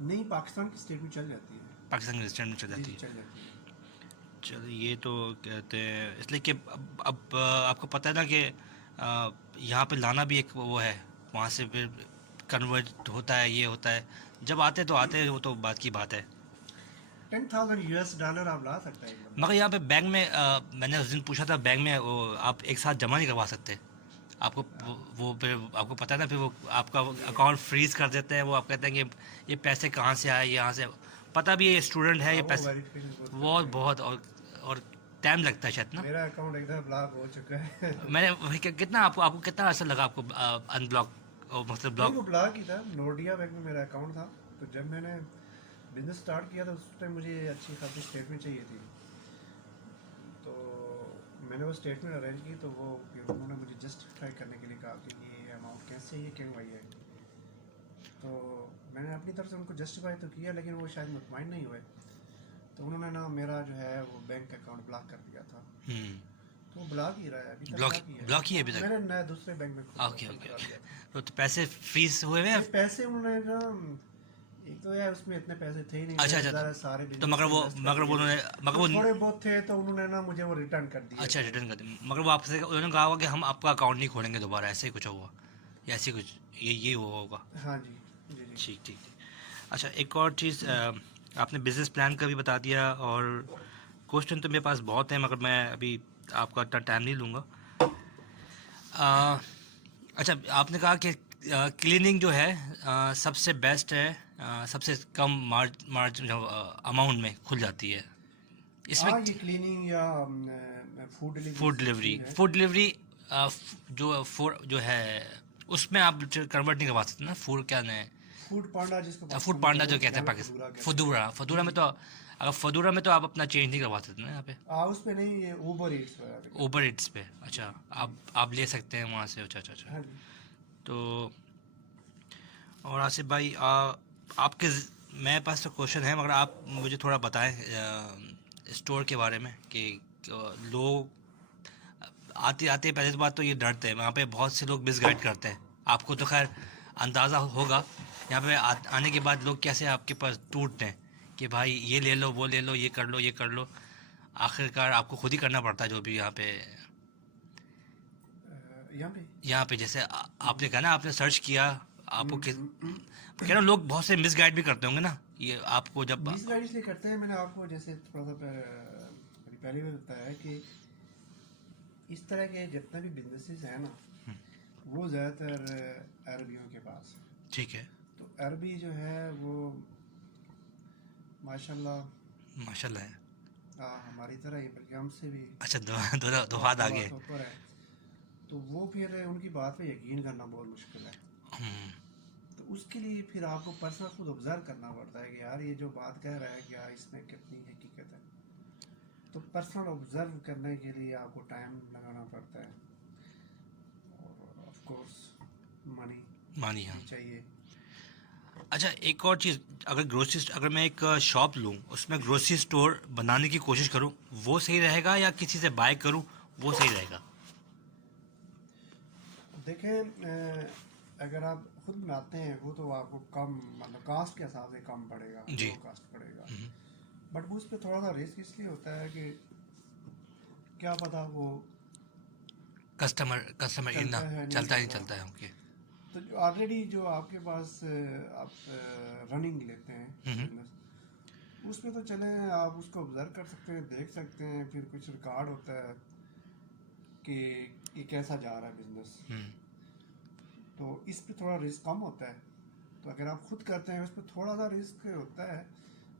नहीं, पाकिस्तान की स्टेटमेंट चल जाती है। पाकिस्तान की स्टेटमेंट चल जी जाती जी है? चल जाती है। चलो, ये तो कहते हैं इसलिए कि अब आपको पता है ना कि यहाँ पे लाना भी एक वो है, वहाँ से फिर कन्वर्ट होता है, ये होता है, जब आते तो आते हैं, वो तो बात की बात है। $10,000 आप ला सकते हैं एक बंदा। मगर यहाँ पे बैंक में मैंने उस दिन पूछा था, बैंक में वो आप एक साथ जमा नहीं करवा सकते, आपको वो फिर आपको पता है ना, फिर वो आपका अकाउंट फ्रीज कर देते हैं, वो आप कहते हैं कि ये पैसे कहाँ से आए, यहाँ से पता भी ये स्टूडेंट है, हाँ, ये वो पैसे वेरिफिकेशन बहुत बहुत करते हैं। बहुत और टाइम लगता है शायद ना। मेरा अकाउंट एकदम ब्लॉक हो चुका है। मैंने वही कितना आपको आपको कितना असर लगा आपको अनब्लॉक, मतलब नहीं, ब्लॉक? वो ब्लॉक ही था, नोडिया बैंक में मेरा अकाउंट था। तो जब मैंने बिजनेस स्टार्ट किया था उस टाइम मुझे अच्छी खासी स्टेटमेंट चाहिए थी, तो मैंने वो स्टेटमेंट अरेंज की तो वो फिर उन्होंने मुझे जस्टिफाई करने के लिए कहा कि ये अमाउंट कैसे ये क्यों आई है। तो मैंने अपनी तरफ से उनको जस्टिफाई तो किया, लेकिन वो शायद मुतमईन नहीं हुए। तो उन्होंने ना मेरा जो है वो बैंक अकाउंट ब्लॉक कर दिया था। तो वो ब्लॉक ही रहा है अभी तक, ब्लॉक ब्लॉक ही है अभी तक। मैंने नया दूसरे बैंक में ओके ओपन ओके करा ओके। दिया था। तो पैसे फ्रीज हुए हुए हैं? ये पैसे उन्होंने ना, एक तो यार उसमें इतने पैसे थे ही नहीं। अच्छा मैंने अच्छा। ज़रा सारे तो business मगर में वो invest मगर कर वो दिए। उन्होंने मगर तो वो थोड़े बहुत थे तो उन्होंने ना मुझे वो रिटर्न कर दिए। अच्छा रिटर्न कर दिया, मगर वो आपसे उन्होंने कहा होगा कि हम आपका अकाउंट नहीं खोलेंगे दोबारा, ऐसे ही कुछ हुआ या ऐसे कुछ ये हुआ होगा? हाँ जी जी जी। ठीक ठीक ठीक। अच्छा एक और चीज़, आपने बिजनेस प्लान का भी बता दिया और क्वेश्चन तो मेरे पास बहुत है, मगर मैं अभी आपका इतना टाइम नहीं लूँगा। अच्छा आपने कहा कि क्लीनिंग जो है सबसे बेस्ट है, सबसे कम मार्जिन जो अमाउंट में खुल जाती है इसमें। हाँ, ये क्लीनिंग या फूड डिलीवरी फूड डिलीवरी है। फूड डिलीवरी जो है उसमें आप कन्वर्ट नहीं करवा सकते ना, फूड क्या है, फूड पांडा जिसको फूड पाकिस्तान में पांडा जो कहते हैं यहाँ पे पाकिस्तान, फदूरा कहते हैं। फदूरा फदूरा में तो अगर फदूरा में तो आप अपना चेंज नहीं करवा सकते ना यहाँ पे। उस पे नहीं, ये ऊबर ईट्स वगैरह पे। ओबर इट्स पे अच्छा आप ले सकते हैं वहाँ से। अच्छा अच्छा अच्छा। हाँ जी। तो और आसिफ भाई आपके मेरे पास तो क्वेश्चन है, मगर आप मुझे थोड़ा बताएं स्टोर के बारे में कि लोग आते आते पहले तो बात तो ये डरते हैं, वहाँ पे बहुत से लोग मिसगाइड करते हैं। आपको तो खैर अंदाज़ा होगा यहाँ पे आने के बाद लोग कैसे आपके पास टूटते हैं कि भाई ये ले लो वो ले लो ये कर लो ये कर लो। आखिरकार आपको खुद ही करना पड़ता है जो भी यहाँ पे जैसे आपने कहा ना, आपने सर्च किया, आपको किस कह रहा हूँ, लोग बहुत से मिसगाइड भी करते होंगे ना ये आपको जब मिस गाइड इसलिए करते हैं। मैंने आपको जैसे थोड़ा सा पहले भी बताया कि इस तरह के जितने भी बिजनेसेस हैं ना, वो ज़्यादातर अरबियों के पास है। ठीक है। तो अरबी जो है वो माशाल्लाह माशाल्लाह है। हमारी तरह ही, बल्कि हमसे भी अच्छा दो हाथ आगे। तो ऊपर है। तो वो फिर उनकी बात पे यकीन करना बहुत मुश्किल है। तो उसके लिए फिर आपको पर्सनल खुद ऑब्जर्व करना पड़ता है कि यार ये जो बात कह रहा है क्या इसमें कितनी हकीकत है। तो पर्सनल ऑब्जर्व करने के लिए आपको टाइम लगाना पड़ता है, और ऑफ कोर्स मनी हाँ। चाहिए। अच्छा एक और चीज़, अगर मैं एक शॉप लूँ उसमें ग्रोसरी स्टोर बनाने की कोशिश करूँ, वो सही रहेगा या किसी से बाय करूँ वो सही रहेगा? देखें, अगर आप खुद बनाते हैं वो तो आपको कम, मतलब कास्ट के हिसाब से कम पड़ेगा, जी। लो कास्ट पड़ेगा। बट उस पर थोड़ा सा रिस्क इसलिए होता है कि क्या पता वो कस्टमर चलता इतना है नहीं चलता चलता। है। ओके। तो ऑलरेडी जो आपके पास आप रनिंग लेते हैं बिजनेस, उसमें तो चले आप उसको ऑब्जर्व कर सकते हैं, देख सकते हैं, फिर कुछ रिकॉर्ड होता है कि कैसा जा रहा है बिजनेस। तो इस पे थोड़ा रिस्क कम होता है। तो अगर आप खुद करते हैं उस पर थोड़ा सा रिस्क होता है,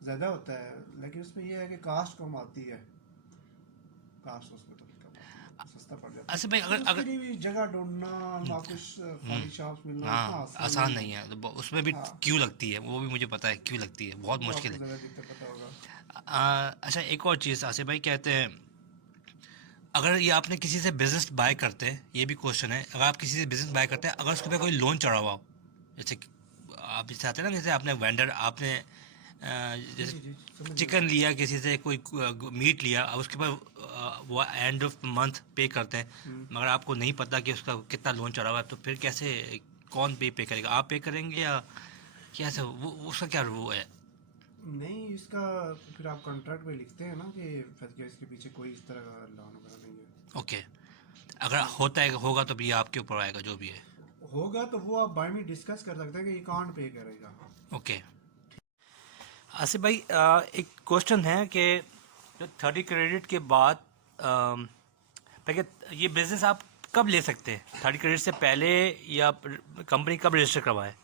ज़्यादा होता है, लेकिन उसमें यह है कि कास्ट कम आती है। कास्ट उसमें तो सस्ता पड़ जाता है। अच्छा भाई अगर उसके लिए भी जगह ढूंढना, कुछ खाली शॉप्स मिलना इतना हाँ आसान नहीं है, तो उसमें भी क्यों लगती है वो भी मुझे पता है, क्यों लगती है, बहुत मुश्किल है। ज़्यादा दिक्कत पता होगा। अच्छा एक और चीज़ आसिफ भाई कहते हैं, अगर ये आपने किसी से बिजनेस बाय करते हैं, ये भी क्वेश्चन है, अगर आप किसी से बिजनेस बाय करते हैं अगर उसके पे कोई लोन चढ़ा हुआ हो, जैसे आप इससे आते हैं ना, जैसे आपने वेंडर आपने जैसे चिकन लिया किसी से, कोई मीट लिया, अब उसके ऊपर वो एंड ऑफ मंथ पे करते हैं, मगर आपको नहीं पता कि उसका कितना लोन चढ़ा हुआ है, तो फिर कैसे कौन पे करेगा, आप पे करेंगे या कैसे, वो उसका क्या वो है? नहीं, इसका तो फिर आप कॉन्ट्रैक्ट में लिखते हैं ना कि फंस गया, इसके पीछे कोई इस तरह का लोन वगैरह नहीं है। ओके। अगर होता है होगा तो भी आपके ऊपर आएगा जो भी है। होगा तो वो आप बाय में डिस्कस कर सकते हैं कि ये कौन पे करेगा। ओके। आसिफ भाई एक क्वेश्चन है कि जो 30 क्रेडिट के बाद पहले ये बिज़नेस आप कब ले सकते हैं, 30 क्रेडिट से पहले या कंपनी कब रजिस्टर करवाए?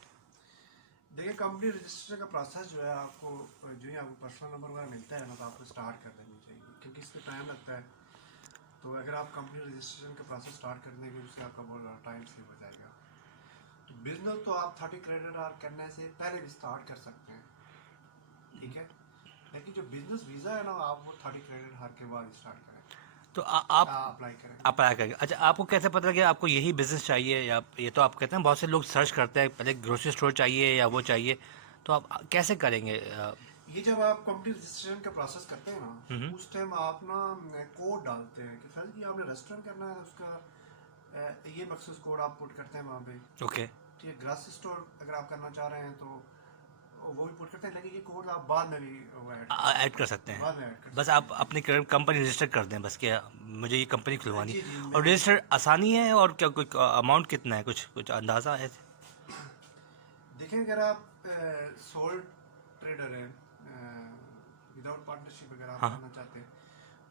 देखिए, कंपनी रजिस्टर का प्रोसेस जो है, आपको जो ही आपको पर्सनल नंबर वगैरह मिलता है ना, तो आपको स्टार्ट कर देनी चाहिए, क्योंकि इस पर टाइम लगता है। तो अगर आप कंपनी रजिस्ट्रेशन का प्रोसेस स्टार्ट कर देंगे उससे आपका बहुत टाइम सेव हो जाएगा। तो बिजनेस तो आप 30 क्रेडिट करने से पहले भी स्टार्ट कर सकते हैं, ठीक है। लेकिन जो बिजनेस वीज़ा है ना, आप वो 30 क्रेडिट हार के बाद स्टार्ट करें। तो आप अप्लाई करें। अप्लाई करेंगे। अच्छा, आपको कैसे पता लगे आपको यही बिजनेस चाहिए, या ये तो आप कहते हैं बहुत से लोग सर्च करते हैं पहले ग्रोसरी स्टोर चाहिए या वो चाहिए, तो आप कैसे करेंगे? ये जब आप कंपनी रजिस्ट्रेशन का प्रोसेस करते हैं ना, उस टाइम आप ना कोड डालते हैं कि फर्ज कि आपने रेस्टोरेंट करना है, उसका ये मखसूस कोड आप पुट करते हैं वहाँ पे। ओके, ठीक है, ग्रास स्टोर अगर आप करना चाह रहे हैं तो वो भी पुट करते हैं, लेकिन ये कोड आप बाद में भी ऐड कर सकते बाद में हैं। ऐड कर बस सकते आप अपनी कंपनी रजिस्टर कर दें, बस क्या मुझे ये कंपनी हैं। खुलवानी जी है। जी, और मैं रजिस्टर आसानी है, और क्या कोई अमाउंट कितना है, कुछ कुछ अंदाज़ा है? देखें, अगर आप सोल ट्रेडर हैं, विदाउट पार्टनरशिप अगर आप हाँ। करना चाहते हैं,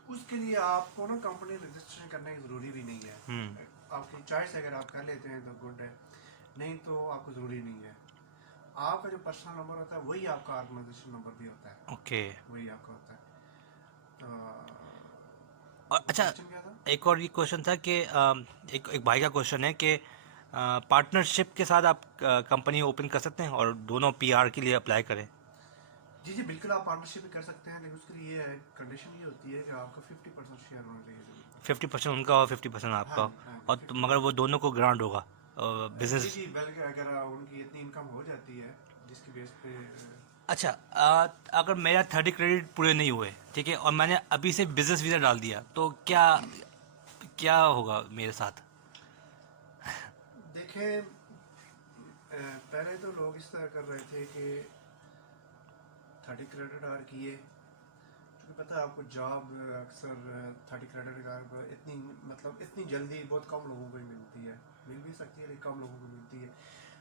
उसके लिए आपको ना कंपनी रजिस्ट्रेशन करने की ज़रूरी भी नहीं है। आपकी चॉइस अगर आप कर लेते हैं तो गुड है, नहीं तो आपको ज़रूरी नहीं है। आपका जो पर्सनल नंबर होता है वही आपका ऑर्गेनाइजेशन नंबर भी होता है, ओके। वही आपका होता है। और अच्छा, क्वेश्चन क्या था? एक और ये क्वेश्चन था कि एक एक भाई का क्वेश्चन है कि पार्टनरशिप के साथ आप कंपनी ओपन कर सकते हैं और दोनों पीआर के लिए अप्लाई करें? जी जी, बिल्कुल आप पार्टनरशिप भी कर सकते हैं, लेकिन उसके लिए कंडीशन ये होती है कि आपका 50% शेयर होना चाहिए जरूर। 50% उनका और 50% हाँ आपका। जी, हाँ जी, और तो मगर वो दोनों को ग्रांट होगा जी बिजनेस। जी, बल्कि अगर उनकी इतनी इनकम हो जाती है जिसकी बेस पे अच्छा, अगर मेरा 30 क्रेडिट पूरे नहीं हुए, ठीक है, और मैंने अभी से बिजनेस वीज़ा डाल दिया, तो क्या क्या होगा मेरे साथ? देखें, पहले तो लोग इस तरह कर रहे थे कि 30 क्रेडिट आर किए, क्योंकि पता है आपको जॉब अक्सर 30 क्रेडिट आर इतनी मतलब इतनी जल्दी बहुत कम लोगों को ही मिलती है, मिल भी सकती है लेकिन कम लोगों को मिलती है।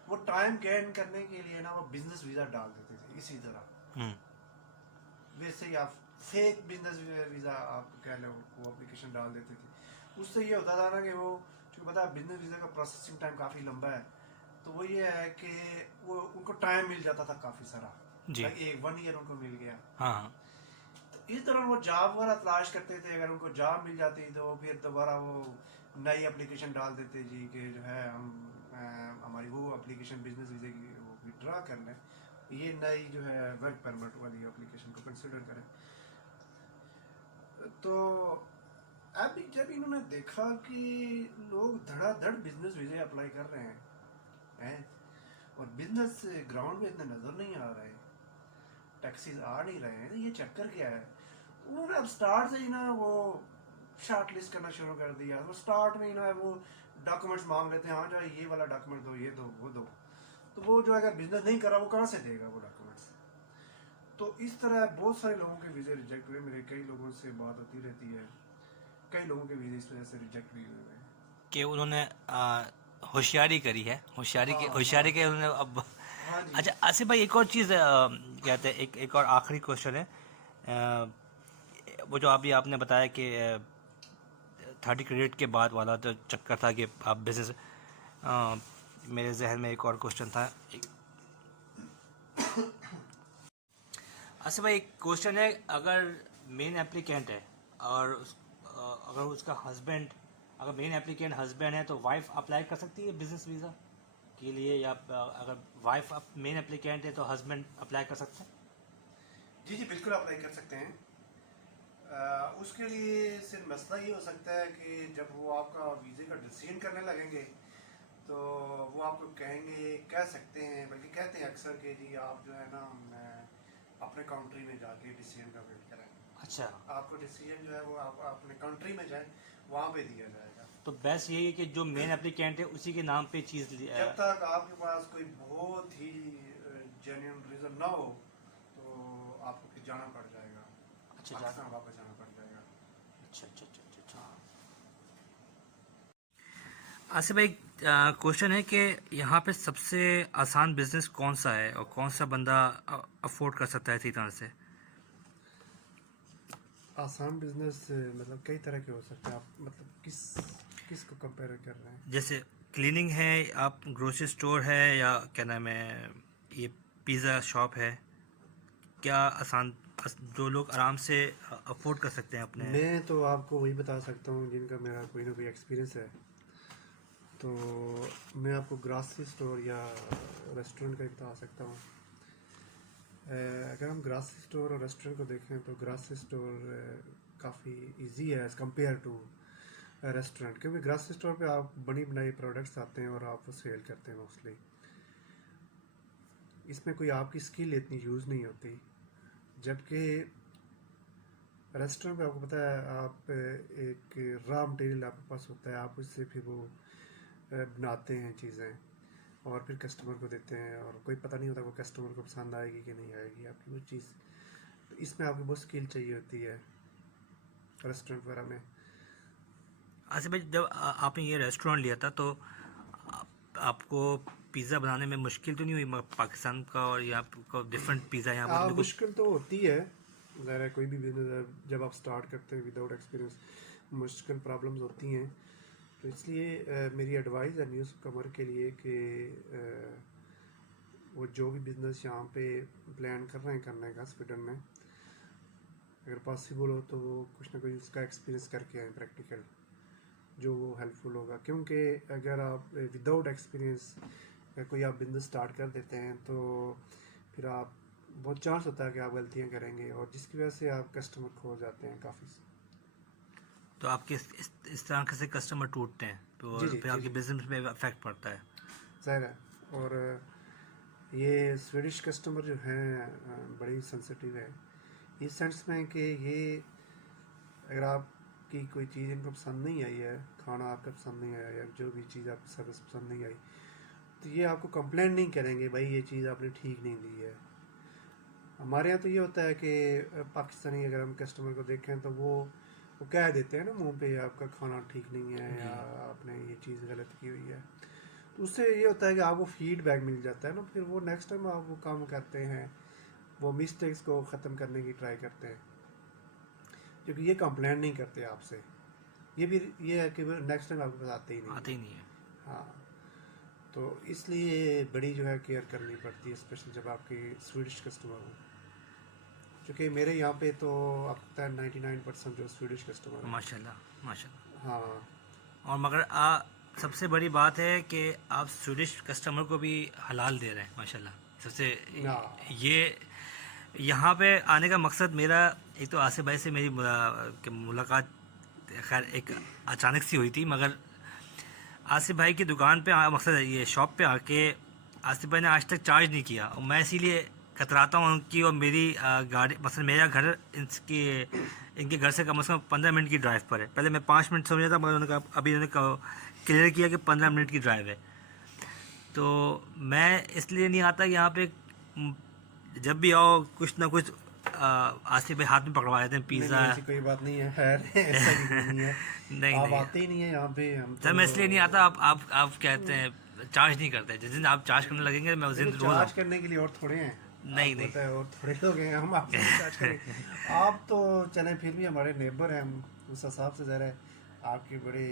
वो टाइम गेन करने के लिए ना वो बिजनेस वीज़ा डाल देते थे इसी तरह। हम्म। वैसे ही आप फेक बिजनेस वीज़ा आप कह लो, वो एप्लीकेशन डाल देते थे। उससे ये होता था ना कि वो, क्योंकि पता है बिजनेस वीज़ा का प्रोसेसिंग टाइम काफ़ी लंबा है, तो वो ये है कि वो उनको टाइम मिल जाता था काफ़ी सारा, जी। लाइक एक 1 ईयर उनको मिल गया। हाँ हाँ। तो इस तरह वो जॉब वगैरह तलाश करते थे, अगर उनको जॉब मिल जाती तो फिर दोबारा वो नई एप्लीकेशन डाल देते जी कि जो है हम हमारी वो एप्लीकेशन बिजनेस वीज़े की वो विड्रा कर लें, ये नई जो है वर्क परमिट वाली एप्लीकेशन को कंसिडर करें। तो अभी जब इन्होंने देखा कि लोग धड़ाधड़ बिजनेस वीज़े अप्लाई कर रहे हैं और बिजनेस ग्राउंड में इतने नज़र नहीं आ रहे, टैक्सीज आ नहीं रहे हैं, तो ये चक्कर क्या है। उन्होंने अब स्टार्ट से ही ना वो शॉर्ट लिस्ट करना शुरू कर दिया। वो स्टार्ट में ही ना वो डॉक्यूमेंट्स मांग लेते हैं, हाँ जो ये वाला डॉक्यूमेंट दो, ये दो, वो दो। तो वो जो अगर बिजनेस नहीं करा वो कहाँ से देगा वो डॉक्यूमेंट्स। तो इस तरह बहुत सारे लोगों के वीज़े रिजेक्ट हुए। मेरे कई लोगों से बात होती रहती है, कई लोगों के वीज़े इस वजह से रिजेक्ट भी हुए हैं। कि उन्होंने होशियारी करी है, हाँ होशियारी के उन्होंने अब। हाँ जी। अच्छा आसिफ भाई, एक और चीज़ कहते हैं, एक और आखिरी क्वेश्चन है। वो जो अभी आपने बताया कि 30 क्रेडिट के बाद वाला तो चक्कर था कि आप बिजनेस, मेरे जहन में एक और क्वेश्चन था। आसिफ भाई, एक क्वेश्चन है, अगर मेन एप्लीकेंट है और अगर उसका हस्बैंड, अगर मेन एप्लीकेंट हस्बैंड है, तो वाइफ अप्लाई कर सकती है बिजनेस वीज़ा के लिए, या अगर वाइफ मेन एप्लीकेंट है तो हस्बैंड अप्लाई कर सकते हैं? जी जी, बिल्कुल अप्लाई कर सकते हैं। उसके लिए सिर्फ मसला ये हो सकता है कि जब वो आपका वीज़े का डिसीजन करने लगेंगे तो वो आपको कह सकते हैं, बल्कि कहते हैं अक्सर कि जी आप जो है ना अपने कंट्री में जाके डिसीजन का वेट करें। अच्छा, आपको डिसीजन जो है वो आप अपने कंट्री में जाएं, वहाँ पे दिया जाएगा। तो बेस्ट यही है कि जो मेन एप्लीकेंट है उसी के नाम पे चीज़ जब तक आपके पास कोई बहुत ही जेन्युइन रीज़न ना हो तो आपको फिर जाना पड़ जाएगा, अच्छा पाकिस्तान वापस जाना पड़ जाएगा। अच्छा अच्छा अच्छा अच्छा अच्छा। आसिफ भाई, क्वेश्चन है कि यहाँ पे सबसे आसान बिजनेस कौन सा है और कौन सा बंदा अफोर्ड कर सकता है इसी तरह से? आसान बिजनेस मतलब कई तरह के हो सकते हैं। आप मतलब किस को कंपेयर कर रहे हैं? जैसे क्लीनिंग है, आप ग्रोसरी स्टोर है, या क्या नाम है, ये पिज़्ज़ा शॉप है, क्या आसान जो लोग आराम से अफोर्ड कर सकते हैं अपने? मैं तो आपको वही बता सकता हूँ जिनका मेरा कोई ना कोई एक्सपीरियंस है। तो मैं आपको ग्रॉसरी स्टोर या रेस्टोरेंट का ही बता सकता हूँ। अगर हम ग्रॉसरी स्टोर और रेस्टोरेंट को देखें तो ग्रॉसरी स्टोर काफ़ी इजी है एज़ कम्पेयर टू रेस्टोरेंट, क्योंकि ग्रोसरी स्टोर पे आप बनी बनाई प्रोडक्ट्स आते हैं और आप वो सेल करते हैं मोस्टली। इसमें कोई आपकी स्किल इतनी यूज़ नहीं होती, जबकि रेस्टोरेंट पे आपको पता है आप एक रॉ मटेरियल आपके पास होता है, आप उससे फिर वो बनाते हैं चीज़ें और फिर कस्टमर को देते हैं, और कोई पता नहीं होता वो कस्टमर को पसंद आएगी कि नहीं आएगी आपकी वो चीज़। तो इसमें आपको बहुत स्किल चाहिए होती है रेस्टोरेंट वगैरह में। आसिफ भाई, जब आपने ये रेस्टोरेंट लिया था तो आपको पिज़्ज़ा बनाने में मुश्किल तो नहीं हुई पाकिस्तान का और यहाँ का डिफरेंट पिज़्ज़ा यहाँ पर? मुश्किल तो होती है, ज़रा कोई भी बिजनेस जब आप स्टार्ट करते हैं विदाउट एक्सपीरियंस मुश्किल प्रॉब्लम्स होती हैं। तो इसलिए मेरी एडवाइस है न्यूज़ कमर के लिए कि वो जो भी बिज़नेस यहाँ पे प्लान कर रहे हैं करने का स्वीडन में, अगर पॉसिबल हो तो वो कुछ ना कुछ उसका एक्सपीरियंस करके आए प्रैक्टिकल, जो वो हेल्पफुल होगा। क्योंकि अगर आप विदाउट एक्सपीरियंस कोई आप बिज़नेस स्टार्ट कर देते हैं तो फिर आप बहुत चांस होता है कि आप गलतियाँ करेंगे, और जिसकी वजह से आप कस्टमर खो जाते हैं काफ़ी। तो आपके इस तरह से कस्टमर टूटते हैं तो फिर आपके बिजनेस में अफेक्ट पड़ता है, ज़ाहिर है। और ये स्वीडिश कस्टमर जो हैं बड़ी सेंसिटिव है इस सेंस में कि ये अगर आपकी कोई चीज़ इनको पसंद नहीं आई है, खाना आपका पसंद नहीं आया या जो भी चीज़ आपकी सर्विस पसंद नहीं आई, तो ये आपको कंप्लेंट नहीं करेंगे भाई ये चीज़ आपने ठीक नहीं दी है। हमारे यहाँ तो ये होता है कि पाकिस्तानी अगर हम कस्टमर को देखें तो वो कह देते हैं ना मुंह पे आपका खाना ठीक नहीं है या आपने ये चीज़ गलत की हुई है। तो उससे ये होता है कि आपको फीडबैक मिल जाता है ना, फिर वो नेक्स्ट टाइम आप वो काम करते हैं, वो मिस्टेक्स को ख़त्म करने की ट्राई करते हैं, क्योंकि ये कंप्लेंट नहीं करते आपसे। ये भी ये है कि नेक्स्ट टाइम आपके पास आते ही नहीं है। हाँ, तो इसलिए बड़ी जो है केयर करनी पड़ती है, स्पेशली जब आपके स्वीडिश कस्टमर हो, क्योंकि मेरे यहाँ पे तो अब तक 99% जो स्वीडिश कस्टमर है। माशाल्लाह माशाल्लाह। हाँ, और मगर सबसे बड़ी बात है कि आप स्वीडिश कस्टमर को भी हलाल दे रहे हैं माशाल्लाह। सबसे ये यहाँ पे आने का मकसद मेरा, एक तो आसिफ भाई से मेरी मुलाकात खैर एक अचानक सी हुई थी, मगर आसिफ भाई की दुकान पे मकसद है ये शॉप पे आके आसिफ भाई ने आज तक चार्ज नहीं किया, और मैं इसीलिए कतराता हूँ उनकी और मेरी गाड़ी, मतलब मेरा घर इनके घर से कम 15 मिनट की ड्राइव पर है। पहले मैं 5 मिनट समझ रहा था, मगर उन्होंने कहा अभी उन्होंने क्लियर किया कि 15 मिनट की ड्राइव है। तो मैं इसलिए नहीं आता यहाँ पे, जब भी आओ कुछ ना कुछ आसिफ भाई हाथ में पकड़वा देते हैं पिज़्ज़ा। ऐसी कोई बात नहीं है, ऐसा नहीं है। नहीं आप आते ही नहीं है यहाँ पे। हम सर मैं इसलिए नहीं आता, आप कहते हैं चार्ज नहीं करते, जिस दिन आप चार्ज करने लगेंगे मैं उस दिन चार्ज करने के लिए और थोड़े हैं। नहीं और थोड़े लोग हैं, हम आपसे चार्ज करेंगे। आप तो चलें फिर भी हमारे नेबर हैं, उस हिसाब से ज़रा आपके बड़े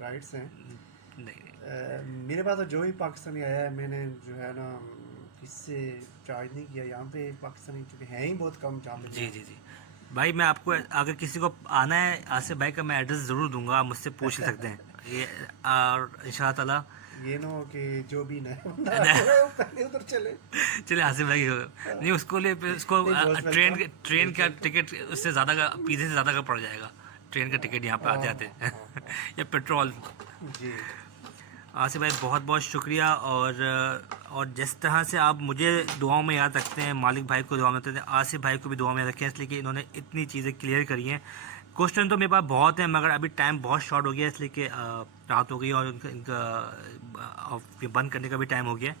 राइट्स हैं। नहीं मेरे पास तो जो ही पाकिस्तानी आया है मैंने जो है ना किससे चार्ज नहीं किया। यहाँ पे पाकिस्तानी चूँकि हैं ही बहुत कम जहाँ पे। जी भाई, मैं आपको अगर किसी को आना है आसिफ भाई का मैं एड्रेस ज़रूर दूंगा, आप मुझसे पूछ सकते हैं ये, और इंशाअल्लाह ताला ये ना हो कि जो भी नया पहले उधर चले आसिफ भाई नहीं, उसको लिए उसको ट्रेन का टिकट उससे ज़्यादा का, पिज़्ज़े से ज़्यादा का पड़ जाएगा ट्रेन का टिकट यहाँ पे आते आते या पेट्रोल। जी आसिफ भाई बहुत बहुत शुक्रिया, और जिस तरह से आप मुझे दुआओं में याद रखते हैं, मालिक भाई को दुआ में रखते हैं, आसिफ भाई को भी दुआ में रखें, इसलिए कि इन्होंने इतनी चीज़ें क्लियर करी हैं। क्वेश्चन तो मेरे पास बहुत हैं, मगर अभी टाइम बहुत शॉर्ट हो गया, इसलिए कि रात हो गई और इनका बंद करने का भी टाइम हो गया।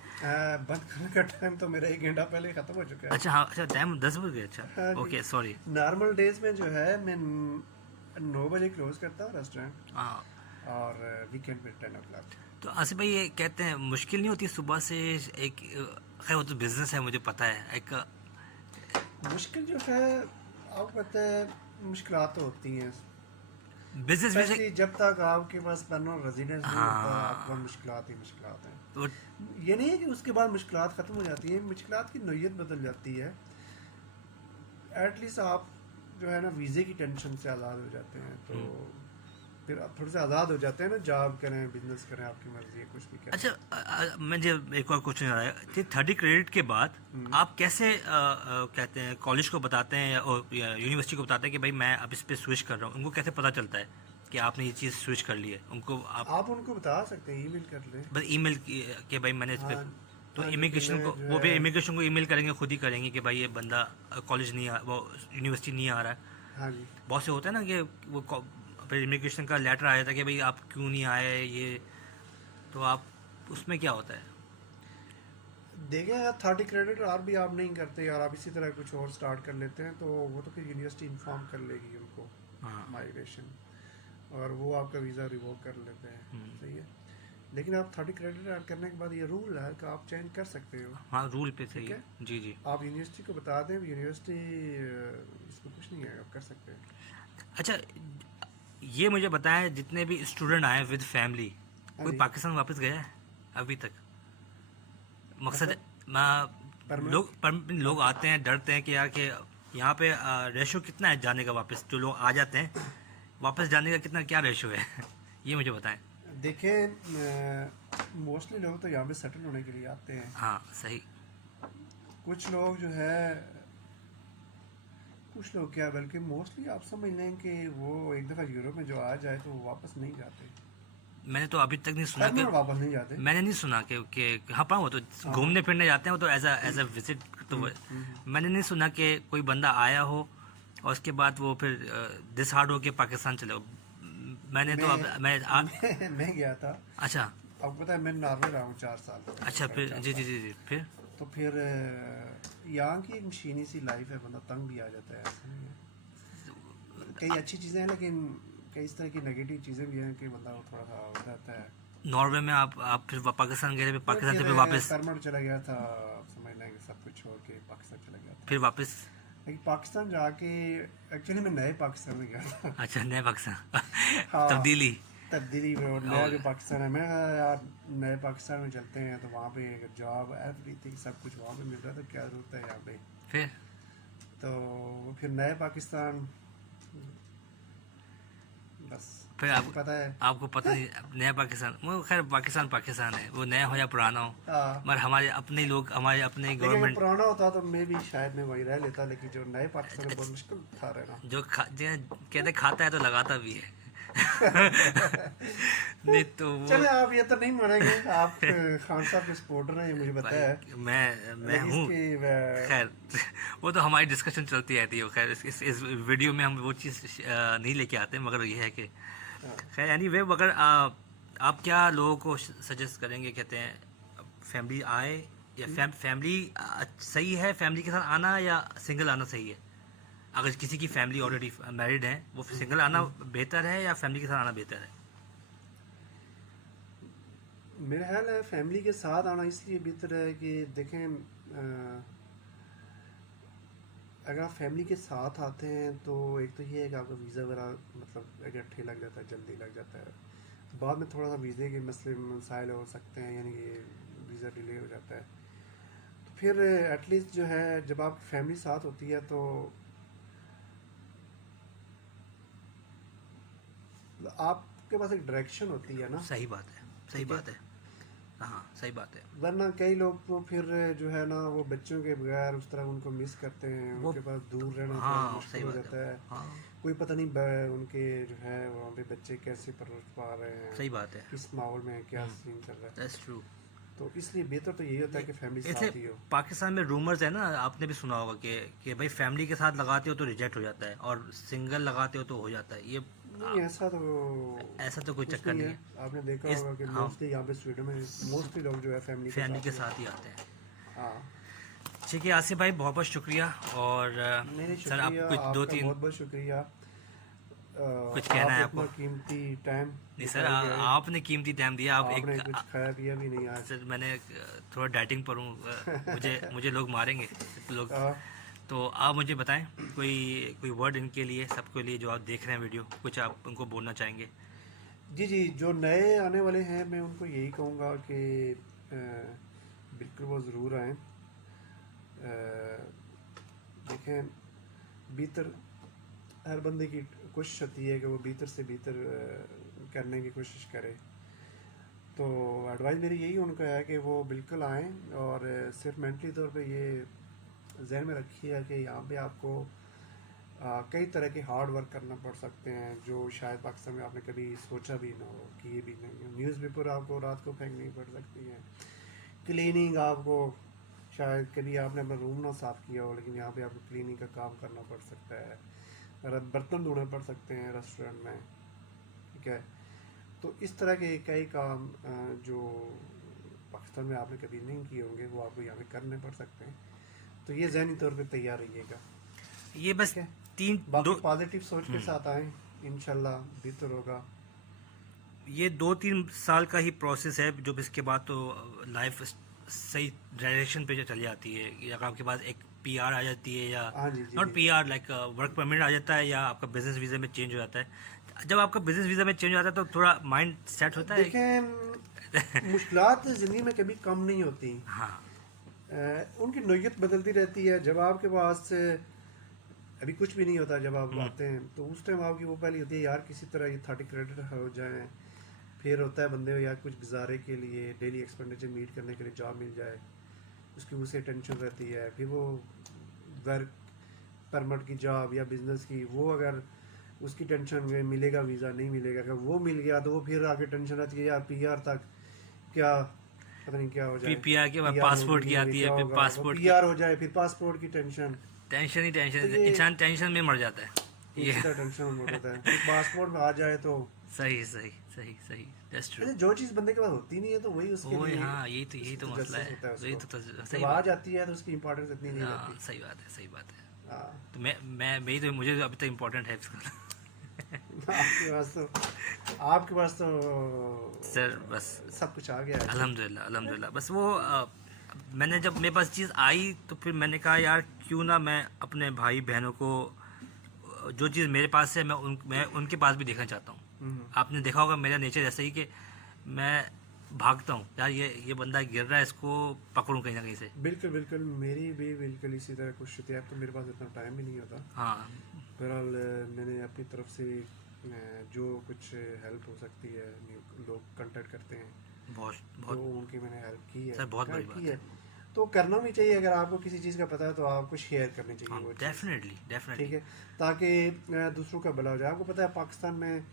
बंद करने का टाइम तो मेरा 1 घंटा पहले ख़त्म हो चुका है। अच्छा हाँ, अच्छा टाइम 10 बज गया। अच्छा ओके सॉरी। नॉर्मल डेज में जो है मैं 9 बजे क्लोज करता हूँ रेस्टोरेंट, हाँ, और वीकेंड पे 10 o'clock। तो आसिफ भाई ये कहते हैं मुश्किल नहीं होती सुबह से एक, खैर वो तो बिजनेस है मुझे पता है, एक मुश्किल जो है आपको पता है मुश्किलात तो होती हैं बिजनेस में, जब तक आपके पास परमानेंट रेजिडेंस नहीं होता आपको मुश्किलात ही मुश्किलात हैं। तो ये नहीं है कि उसके बाद मुश्किलात ख़त्म हो जाती है, मुश्किलात की नोयत बदल जाती है। एटलीस्ट आप जो है ना वीज़े की टेंशन से आज़ाद हो जाते हैं, तो फिर आप थोड़े से आज़ाद हो जाते हैं ना, जॉब करें, बिजनेस करें, आपकी मर्जी है, कुछ भी करें। अच्छा, मुझे एक और क्वेश्चन आ रहा है कि 30 क्रेडिट के बाद आप कैसे कहते हैं कॉलेज को बताते हैं या यूनिवर्सिटी को बताते हैं कि भाई मैं अब इस पे स्विच कर रहा हूँ? उनको कैसे पता चलता है कि आपने ये चीज़ स्विच कर ली है? उनको आप उनको बता सकते हैं, ईमेल कर लें। बस ईमेल कि भाई मैंने इस पे, हाँ, तो हाँ जी, कि इमिग्रेशन को मैं जो वो भी है, इमिग्रेशन को ईमेल करेंगे, खुद ही करेंगे कि भाई ये बंदा कॉलेज नहीं आ, वो यूनिवर्सिटी नहीं आ रहा है। हाँ जी, बहुत से होता है ना कि वो फिर इमिग्रेशन का लेटर आया था कि भाई आप क्यों नहीं आए ये, तो आप उसमें क्या होता है? देखें अगर 30 क्रेडिट और भी आप नहीं करते और आप इसी तरह कुछ और स्टार्ट कर लेते हैं, तो वो तो फिर यूनिवर्सिटी इन्फॉर्म कर लेगी उनको, हाँ। माइग्रेशन, और वो आपका वीज़ा रिवोक कर लेते हैं। सही है, लेकिन आप 30 क्रेडिट ऐड करने के बाद ये रूल है कि आप चेंज कर सकते हो। हाँ, रूल पे सही ठीक है। है, जी जी। आप यूनिवर्सिटी को बता दें, यूनिवर्सिटी इसको कुछ नहीं है, आप कर सकते हैं। अच्छा, ये मुझे बताएं जितने भी स्टूडेंट आए विद फैमिली, हाँ कोई जी, पाकिस्तान वापस गया है अभी तक? मकसद मतलब लोग परमानेंट। लोग आते हैं, डरते हैं कि यार कि यहाँ पे रेशो कितना है जाने का वापस, जो लोग आ जाते हैं वापस जाने का कितना क्या रेशो है? ये मुझे बताएं। देखें मोस्टली लोग तो यहाँ पे सेटल होने के लिए आते हैं। हाँ सही। कुछ लोग जो है, कुछ लोग क्या, बल्कि मोस्टली आप समझ लें कि वो एक दफ़ा यूरोप में जो आ जाए तो वो वापस नहीं जाते, मैंने तो अभी तक नहीं सुना कि, परमानेंट वापस नहीं जाते। मैंने नहीं सुना कि हाँ पाऊँ तो हाँ, घूमने फिरने जाते हैं वो तो एज अ विजिट, तो मैंने नहीं सुना कि कोई बंदा आया हो और उसके बाद वो फिर डिसहार्ड होके पाकिस्तान चले हो। मैंने तो अब मैं गया था। अच्छा। आपको पता है मैं नॉर्वे रहा हूँ 4 साल। अच्छा, फिर जी जी जी जी, फिर तो फिर यहाँ की एक मशीनी सी लाइफ है, बंदा तंग भी आ जाता है, ऐसा नहीं है। कई अच्छी चीज़ें हैं, लेकिन कई इस तरह की नेगेटिव चीज़ें भी हैं कि बंदा थोड़ा सा हो जाता है। नॉर्वे में आप फिर पाकिस्तान गए, फिर पाकिस्तान से फिर फिर वापस, परमानेंट चला गया था, आप समझ लें कि सब कुछ छोड़ के पाकिस्तान चला गया था। फिर वापस। लेकिन पाकिस्तान जाके एक्चुअली मैं नए पाकिस्तान में गया था। अच्छा, नए पाकिस्तान हाँ, तब्दीली। तब्दीली में, और नया जो पाकिस्तान है, मैं कहा यार नए पाकिस्तान में चलते हैं, तो वहाँ पे जॉब एवरीथिंग सब कुछ वहाँ पे मिल रहा था, क्या ज़रूरत है यहाँ पे। फिर तो फिर नए पाकिस्तान, बस फिर सबको पता है। आपको पता नहीं नया पाकिस्तान, वो खैर पाकिस्तान पाकिस्तान है, वो नया हो या पुराना हो, हाँ, मगर हमारे अपने लोग, हमारे अपने लेकिन अगर गवर्नमेंट पुराना होता तो मैं भी शायद मैं वहीं रह लेता, लेकिन जो नए पाकिस्तान में बहुत मुश्किल था रहना। जो कहते खाता है तो लगाता भी है। नहीं तो वो चले आप ये तो नहीं मानेंगे, आप खान साहब के सपोर्टर हैं, ये मुझे पता है। भाई, मैं लेकिन हूँ। इसकी खैर वो तो हमारी डिस्कशन चलती रहती है। खैर इस वीडियो में हम वो चीज़ नहीं लेके आते, मगर ये है कि खैर एनीवे, मगर आप क्या लोगों को सजेस्ट करेंगे, कहते हैं फैमिली आए या फैमिली सही है फैमिली के साथ आना या सिंगल आना सही है? अगर किसी की फैमिली ऑलरेडी मैरिड है, वो सिंगल आना बेहतर है या फैमिली के साथ आना बेहतर है? मेरा ख्याल है फैमिली के साथ आना इसलिए बेहतर है कि देखें, अगर आप फैमिली के साथ आते हैं तो एक तो ये है कि आपका वीज़ा वगैरह मतलब इकट्ठे लग जाता है, जल्दी लग जाता है। बाद में थोड़ा सा वीज़े के मसले मसाइल हो सकते हैं, यानी कि वीज़ा डिले हो जाता है। तो फिर एटलीस्ट जो है, जब आपकी फैमिली साथ होती है तो आपके पास एक डायरेक्शन होती है ना। सही बात है, सही ठीक है? बात है। हाँ सही बात है। वरना कई लोग तो फिर जो है ना, वो बच्चों के बगैर उस तरह उनको मिस करते हैं, वो उनके पास दूर रहना थोड़ा हाँ मुश्किल सही हो बात जाता है। है। हाँ कोई पता नहीं उनके जो है वहाँ पे बच्चे कैसे परवरिश पा रहे हैं, सही बात है। किस माहौल में क्या सीन चल रहा है। That's true. तो इसलिए बेहतर तो यही होता है कि फैमिली साथ ही इसलिए हो। पाकिस्तान में रूमर्स है ना, आपने भी सुना होगा कि भाई फैमिली के साथ लगाते हो तो रिजेक्ट हो जाता है और सिंगल लगाते हो तो हो जाता है। ये नहीं, ऐसा तो कोई कुछ चक्कर नहीं नहीं है। है। आपने देखा इस होगा कि हाँ, मोस्टली यहाँ पे स्वीडन में मोस्टली लोग जो है फैमिली फैमिली के ही साथ ही आते हैं। हाँ, ठीक है आसिफ भाई, बहुत बहुत शुक्रिया। और नहीं सर आप शुक्रिया, कुछ दो आपका तीन बहुत बहुत शुक्रिया। कुछ कहना है आपने आपको? इतना कीमती टाइम नहीं सर, आपने कीमती टाइम दिया। आप आपने एक कुछ खाया पिया भी नहीं आज। सर मैंने थोड़ा डाइटिंग पर हूँ, मुझे लोग मारेंगे लोग। आ, तो आप मुझे बताएं कोई वर्ड इनके लिए, सबके लिए जो आप देख रहे हैं वीडियो, कुछ आप उनको बोलना चाहेंगे? जी जी, जो नए आने वाले हैं मैं उनको यही कहूँगा कि बिल्कुल वो ज़रूर आएँ। देखें, भीतर हर बंदे की कोशिश होती है कि वो भीतर से भीतर करने की कोशिश करे। तो एडवाइस मेरी यही उनका है कि वो बिल्कुल आएँ और सिर्फ मेंटली तौर पे ये जहन में रखिए कि यहाँ पे आपको कई तरह के हार्ड वर्क करना पड़ सकते हैं जो शायद पाकिस्तान में आपने कभी सोचा भी ना हो कि ये भी नहीं है। न्यूज़पेपर आपको रात को फेंकनी पड़ सकती है, क्लीनिंग आपको शायद कभी आपने अपना रूम ना साफ़ किया हो लेकिन यहाँ पे आपको क्लीनिंग का काम करना पड़ सकता है, बर्तन धोने पड़ सकते हैं रेस्टोरेंट में, ठीक है। तो इस तरह के कई काम जो पाकिस्तान में आपने कभी नहीं किए होंगे वो आपको यहाँ पे करने पड़ सकते हैं। तो ये ज़हनी तौर पे तैयार रहिएगा। ये बस ठीक है, तीन बाकी दो पॉजिटिव सोच के साथ आएँ, इंशाल्लाह बेहतर होगा। ये 2-3 साल का ही प्रोसेस है, जो इसके बाद तो लाइफ सही डायरेक्शन पे चली जाती है। या आपके पास एक पीआर आ जाती है, या हाँ जी, जी, नॉट जी। पीआर लाइक वर्क परमिट आ जाता है, या आपका बिजनेस वीज़ा में चेंज हो जाता है। जब आपका बिजनेस वीज़ा में चेंज हो जाता है तो थोड़ा माइंड सेट होता है। देखें, मुश्किलात ज़िंदगी में कभी कम नहीं होती। हाँ, उनकी नोयत बदलती रहती है। जब आपके पास अभी कुछ भी नहीं होता, जब आप आते हैं तो उस टाइम आपकी वो पहली होती है यार किसी तरह ये 30 क्रेडिट हो जाए। फिर होता है बंदे को यार कुछ गुजारे के लिए, डेली एक्सपेंडिचर मीट करने के लिए जॉब मिल जाए, उसकी उसे टेंशन रहती है। फिर वो वर्क परमिट की जॉब या बिजनेस की, वो अगर उसकी टेंशन में मिलेगा वीज़ा नहीं मिलेगा, अगर वो मिल गया तो वो फिर आगे टेंशन रहती है यार पीआर तक क्या पता नहीं क्या हो जाए, पीआर के बाद पासपोर्ट की आती है, फिर पासपोर्ट पीआर हो जाए, फिर पासपोर्ट की टेंशन, टेंशन ही टेंशन, तो ये- इंसान टेंशन में मर जाता है। ये इसका टेंशन होता है। फिर पासपोर्ट में आ जाए तो सही सही सही सही, दैट्स ट्रू। अच्छा, जो चीज़ बंदे के पास होती नहीं है तो वही उसके ओए लिए हाँ, यही तो तजस्सुस मसला है। होता वही उसको। तो जब आ जाती है तो उसकी इंपॉर्टेंस इतनी नहीं हाँ, रहती। सही बात है, सही बात है। हाँ। तो मैं मेरी तो मुझे तो अभी तक इम्पोर्टेंट है इसका। आपके पास तो सर बस सब कुछ आ गया है। अल्हम्दुलिल्लाह अल्हम्दुलिल्लाह। बस वो मैंने जब मेरे पास चीज़ आई तो फिर मैंने कहा यार क्यों ना मैं अपने भाई बहनों को जो चीज़ मेरे पास है मैं उनके पास भी देखना चाहता हूँ। हम्म। आपने देखा होगा मेरा नेचर ऐसा ही कि मैं भागता हूँ यार, ये बंदा गिर रहा है, इसको पकड़ूँ कहीं ना कहीं से। बिल्कुल बिल्कुल, मेरी भी बिल्कुल इसी तरह कुछ होती है। अब तो मेरे पास इतना टाइम भी नहीं होता। हाँ, बहरहाल मैंने अपनी तरफ से जो कुछ हेल्प हो सकती है, लोग कांटेक्ट करते हैं बहुत तो बहुत उनकी मैंने हेल्प की है। सर, बहुत बड़ी की बात है। तो करना भी चाहिए। अगर आपको किसी चीज़ का पता है तो आपको शेयर करनी चाहिए वो चीज़। डेफिनेटली ठीक डेफिनेटली। है, ताकि दूसरों का भला हो जाए। आपको पता है पाकिस्तान में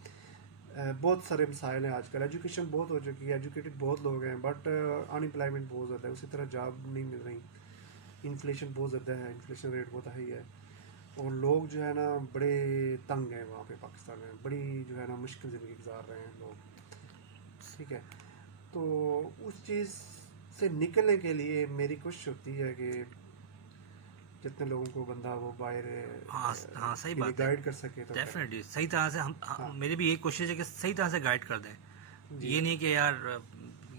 बहुत सारे मसाइल हैं आजकल। एजुकेशन बहुत हो चुकी है, एजुकेटेड बहुत लोग हैं, बट अनएम्प्लॉयमेंट बहुत ज़्यादा है, उसी तरह जॉब नहीं मिल रही, इन्फ्लेशन बहुत ज़्यादा है, इन्फ्लेशन रेट बहुत हाई है, और लोग जो है ना बड़े तंग हैं वहाँ पे पाकिस्तान में। बड़ी जो है ना मुश्किल ज़िंदगी गुजार रहे हैं लोग, ठीक है। तो उस चीज़ से निकलने के लिए मेरी कोशिश होती है कि जितने लोगों को बंदा वो बाहर हाँ हाँ, सही बात है, गाइड कर सके तो करे। डेफिनेटली सही तरह से हम हाँ। मेरी भी यही कोशिश है कि सही तरह से गाइड कर दें। जी। ये नहीं कि यार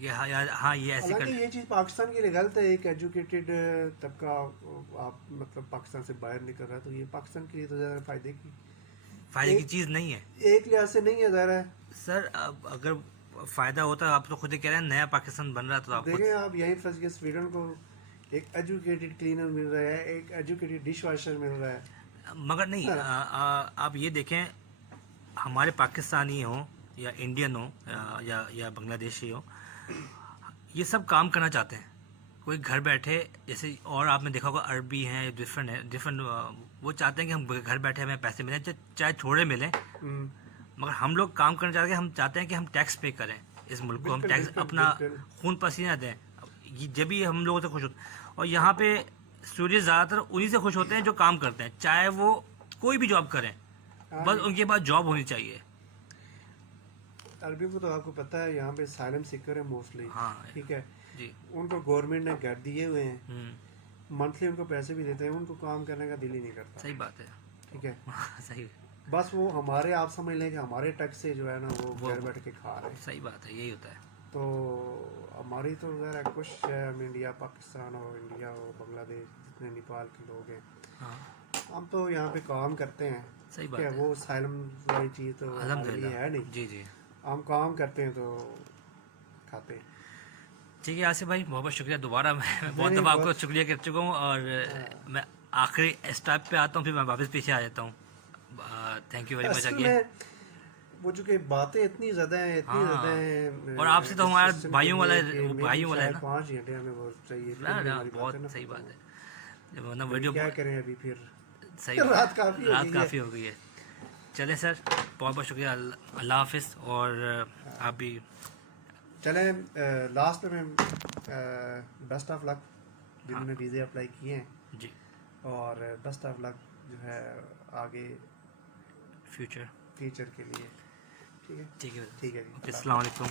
ये हाँ यार हाँ ये ऐसे हालांकि कर। ये चीज़ पाकिस्तान के लिए गलत है। एक एजुकेटेड तबका आप मतलब पाकिस्तान से बाहर निकल रहा है तो ये पाकिस्तान के लिए तो ज़्यादा फायदे की फायदे की एक- चीज़ नहीं है एक लिहाज से नहीं है ज़ाहिर है। सर। अब अगर फायदा होता, आप तो खुद ही कह रहे हैं नया पाकिस्तान बन रहा, तो आप खुद देखें, आप यहीं फंस गए। स्वीडन को एक एजुकेटेड क्लीनर मिल रहा है, एक एजुकेटेड डिश वॉशर मिल रहा है। मगर नहीं आप ये देखें, हमारे पाकिस्तानी हो या इंडियन हो या बांग्लादेशी हो, ये सब काम करना चाहते हैं। कोई घर बैठे जैसे, और आपने देखा होगा अरबी हैं, डिफरेंट वो चाहते हैं कि हम घर बैठे हमें पैसे मिलें, चाहे थोड़े मिलें, हम्म, मगर हम लोग काम करना चाहते हैं। हम चाहते हैं कि हम टैक्स पे करें इस मुल्क को, हम बिल्कुल, टैक्स बिल्कुल, अपना बिल्कुल। खून पसीना दें, जब भी हम लोगों से खुश होते हैं। और यहाँ पे सूर्य ज़्यादातर उन्हीं से खुश होते हैं जो काम करते हैं, चाहे वो कोई भी जॉब करें, बस उनके पास जॉब होनी चाहिए। अरबी को तो आपको पता है यहाँ पे साइलम सीकर है मोस्टली, हाँ ठीक है। जी। उनको गवर्नमेंट ने घर दिए हुए हैं, हम्म, मंथली उनको पैसे भी देते हैं, उनको काम करने का दिल ही नहीं करता, सही बात है। ठीक है। सही बस वो हमारे, आप समझ लें कि हमारे टैक्स से जो है ना वो घर बैठ के खा रहे हैं। सही बात है, यही होता है। तो हमारी तो ज़रा कोशिश है, हम इंडिया पाकिस्तान हो, इंडिया हो, बांग्लादेश, जितने नेपाल के लोग हैं, हाँ, हम तो यहाँ पे काम करते हैं। सही क्या बात है। वो साइलम वाली चीज़ तो हमारे लिए अल्हम्दुलिल्लाह, है नहीं। जी जी। हम काम करते हैं तो खाते हैं। ठीक है आसिफ भाई, बहुत बहुत शुक्रिया दोबारा। मैं बहुत नहीं, दफ़ा आपको बहुत- शुक्रिया कर चुका हूँ, और मैं आखिरी स्टेप पे आता हूँ, फिर मैं वापस पीछे आ जाता हूँ। थैंक यू वेरी मच असल अगेन। में वो चूंकि बातें इतनी ज्यादा हैं, इतनी हाँ, ज्यादा हैं, और आपसे तो हमारा discussion के भाइयों वाला लिए है, कि वो maybe भाइयों वाला है शायद ना। 5 घंटे हमें वो चाहिए, फिर ना भी ना, हमारी बहुत बातें ना सही खत्म बात हों। है, वरना लेकिन वीडियो क्या करें अभी फिर सही बात रात काफी हो रात गई है। काफ़ी हो गई है। चलें सर, बहुत बहुत शुक्रिया, अल्लाह हाफिज़। और आप भी चलें, लास्ट में बेस्ट ऑफ लक जिन्होंने वीज़े अप्लाई किए हैं, जी, और बेस्ट ऑफ लक जो है आगे फ्यूचर। फ्यूचर के लिए। ठीक है, ठीक है, ठीक है जी, ओके, अल्लाह अस्सलाम वालेकुम।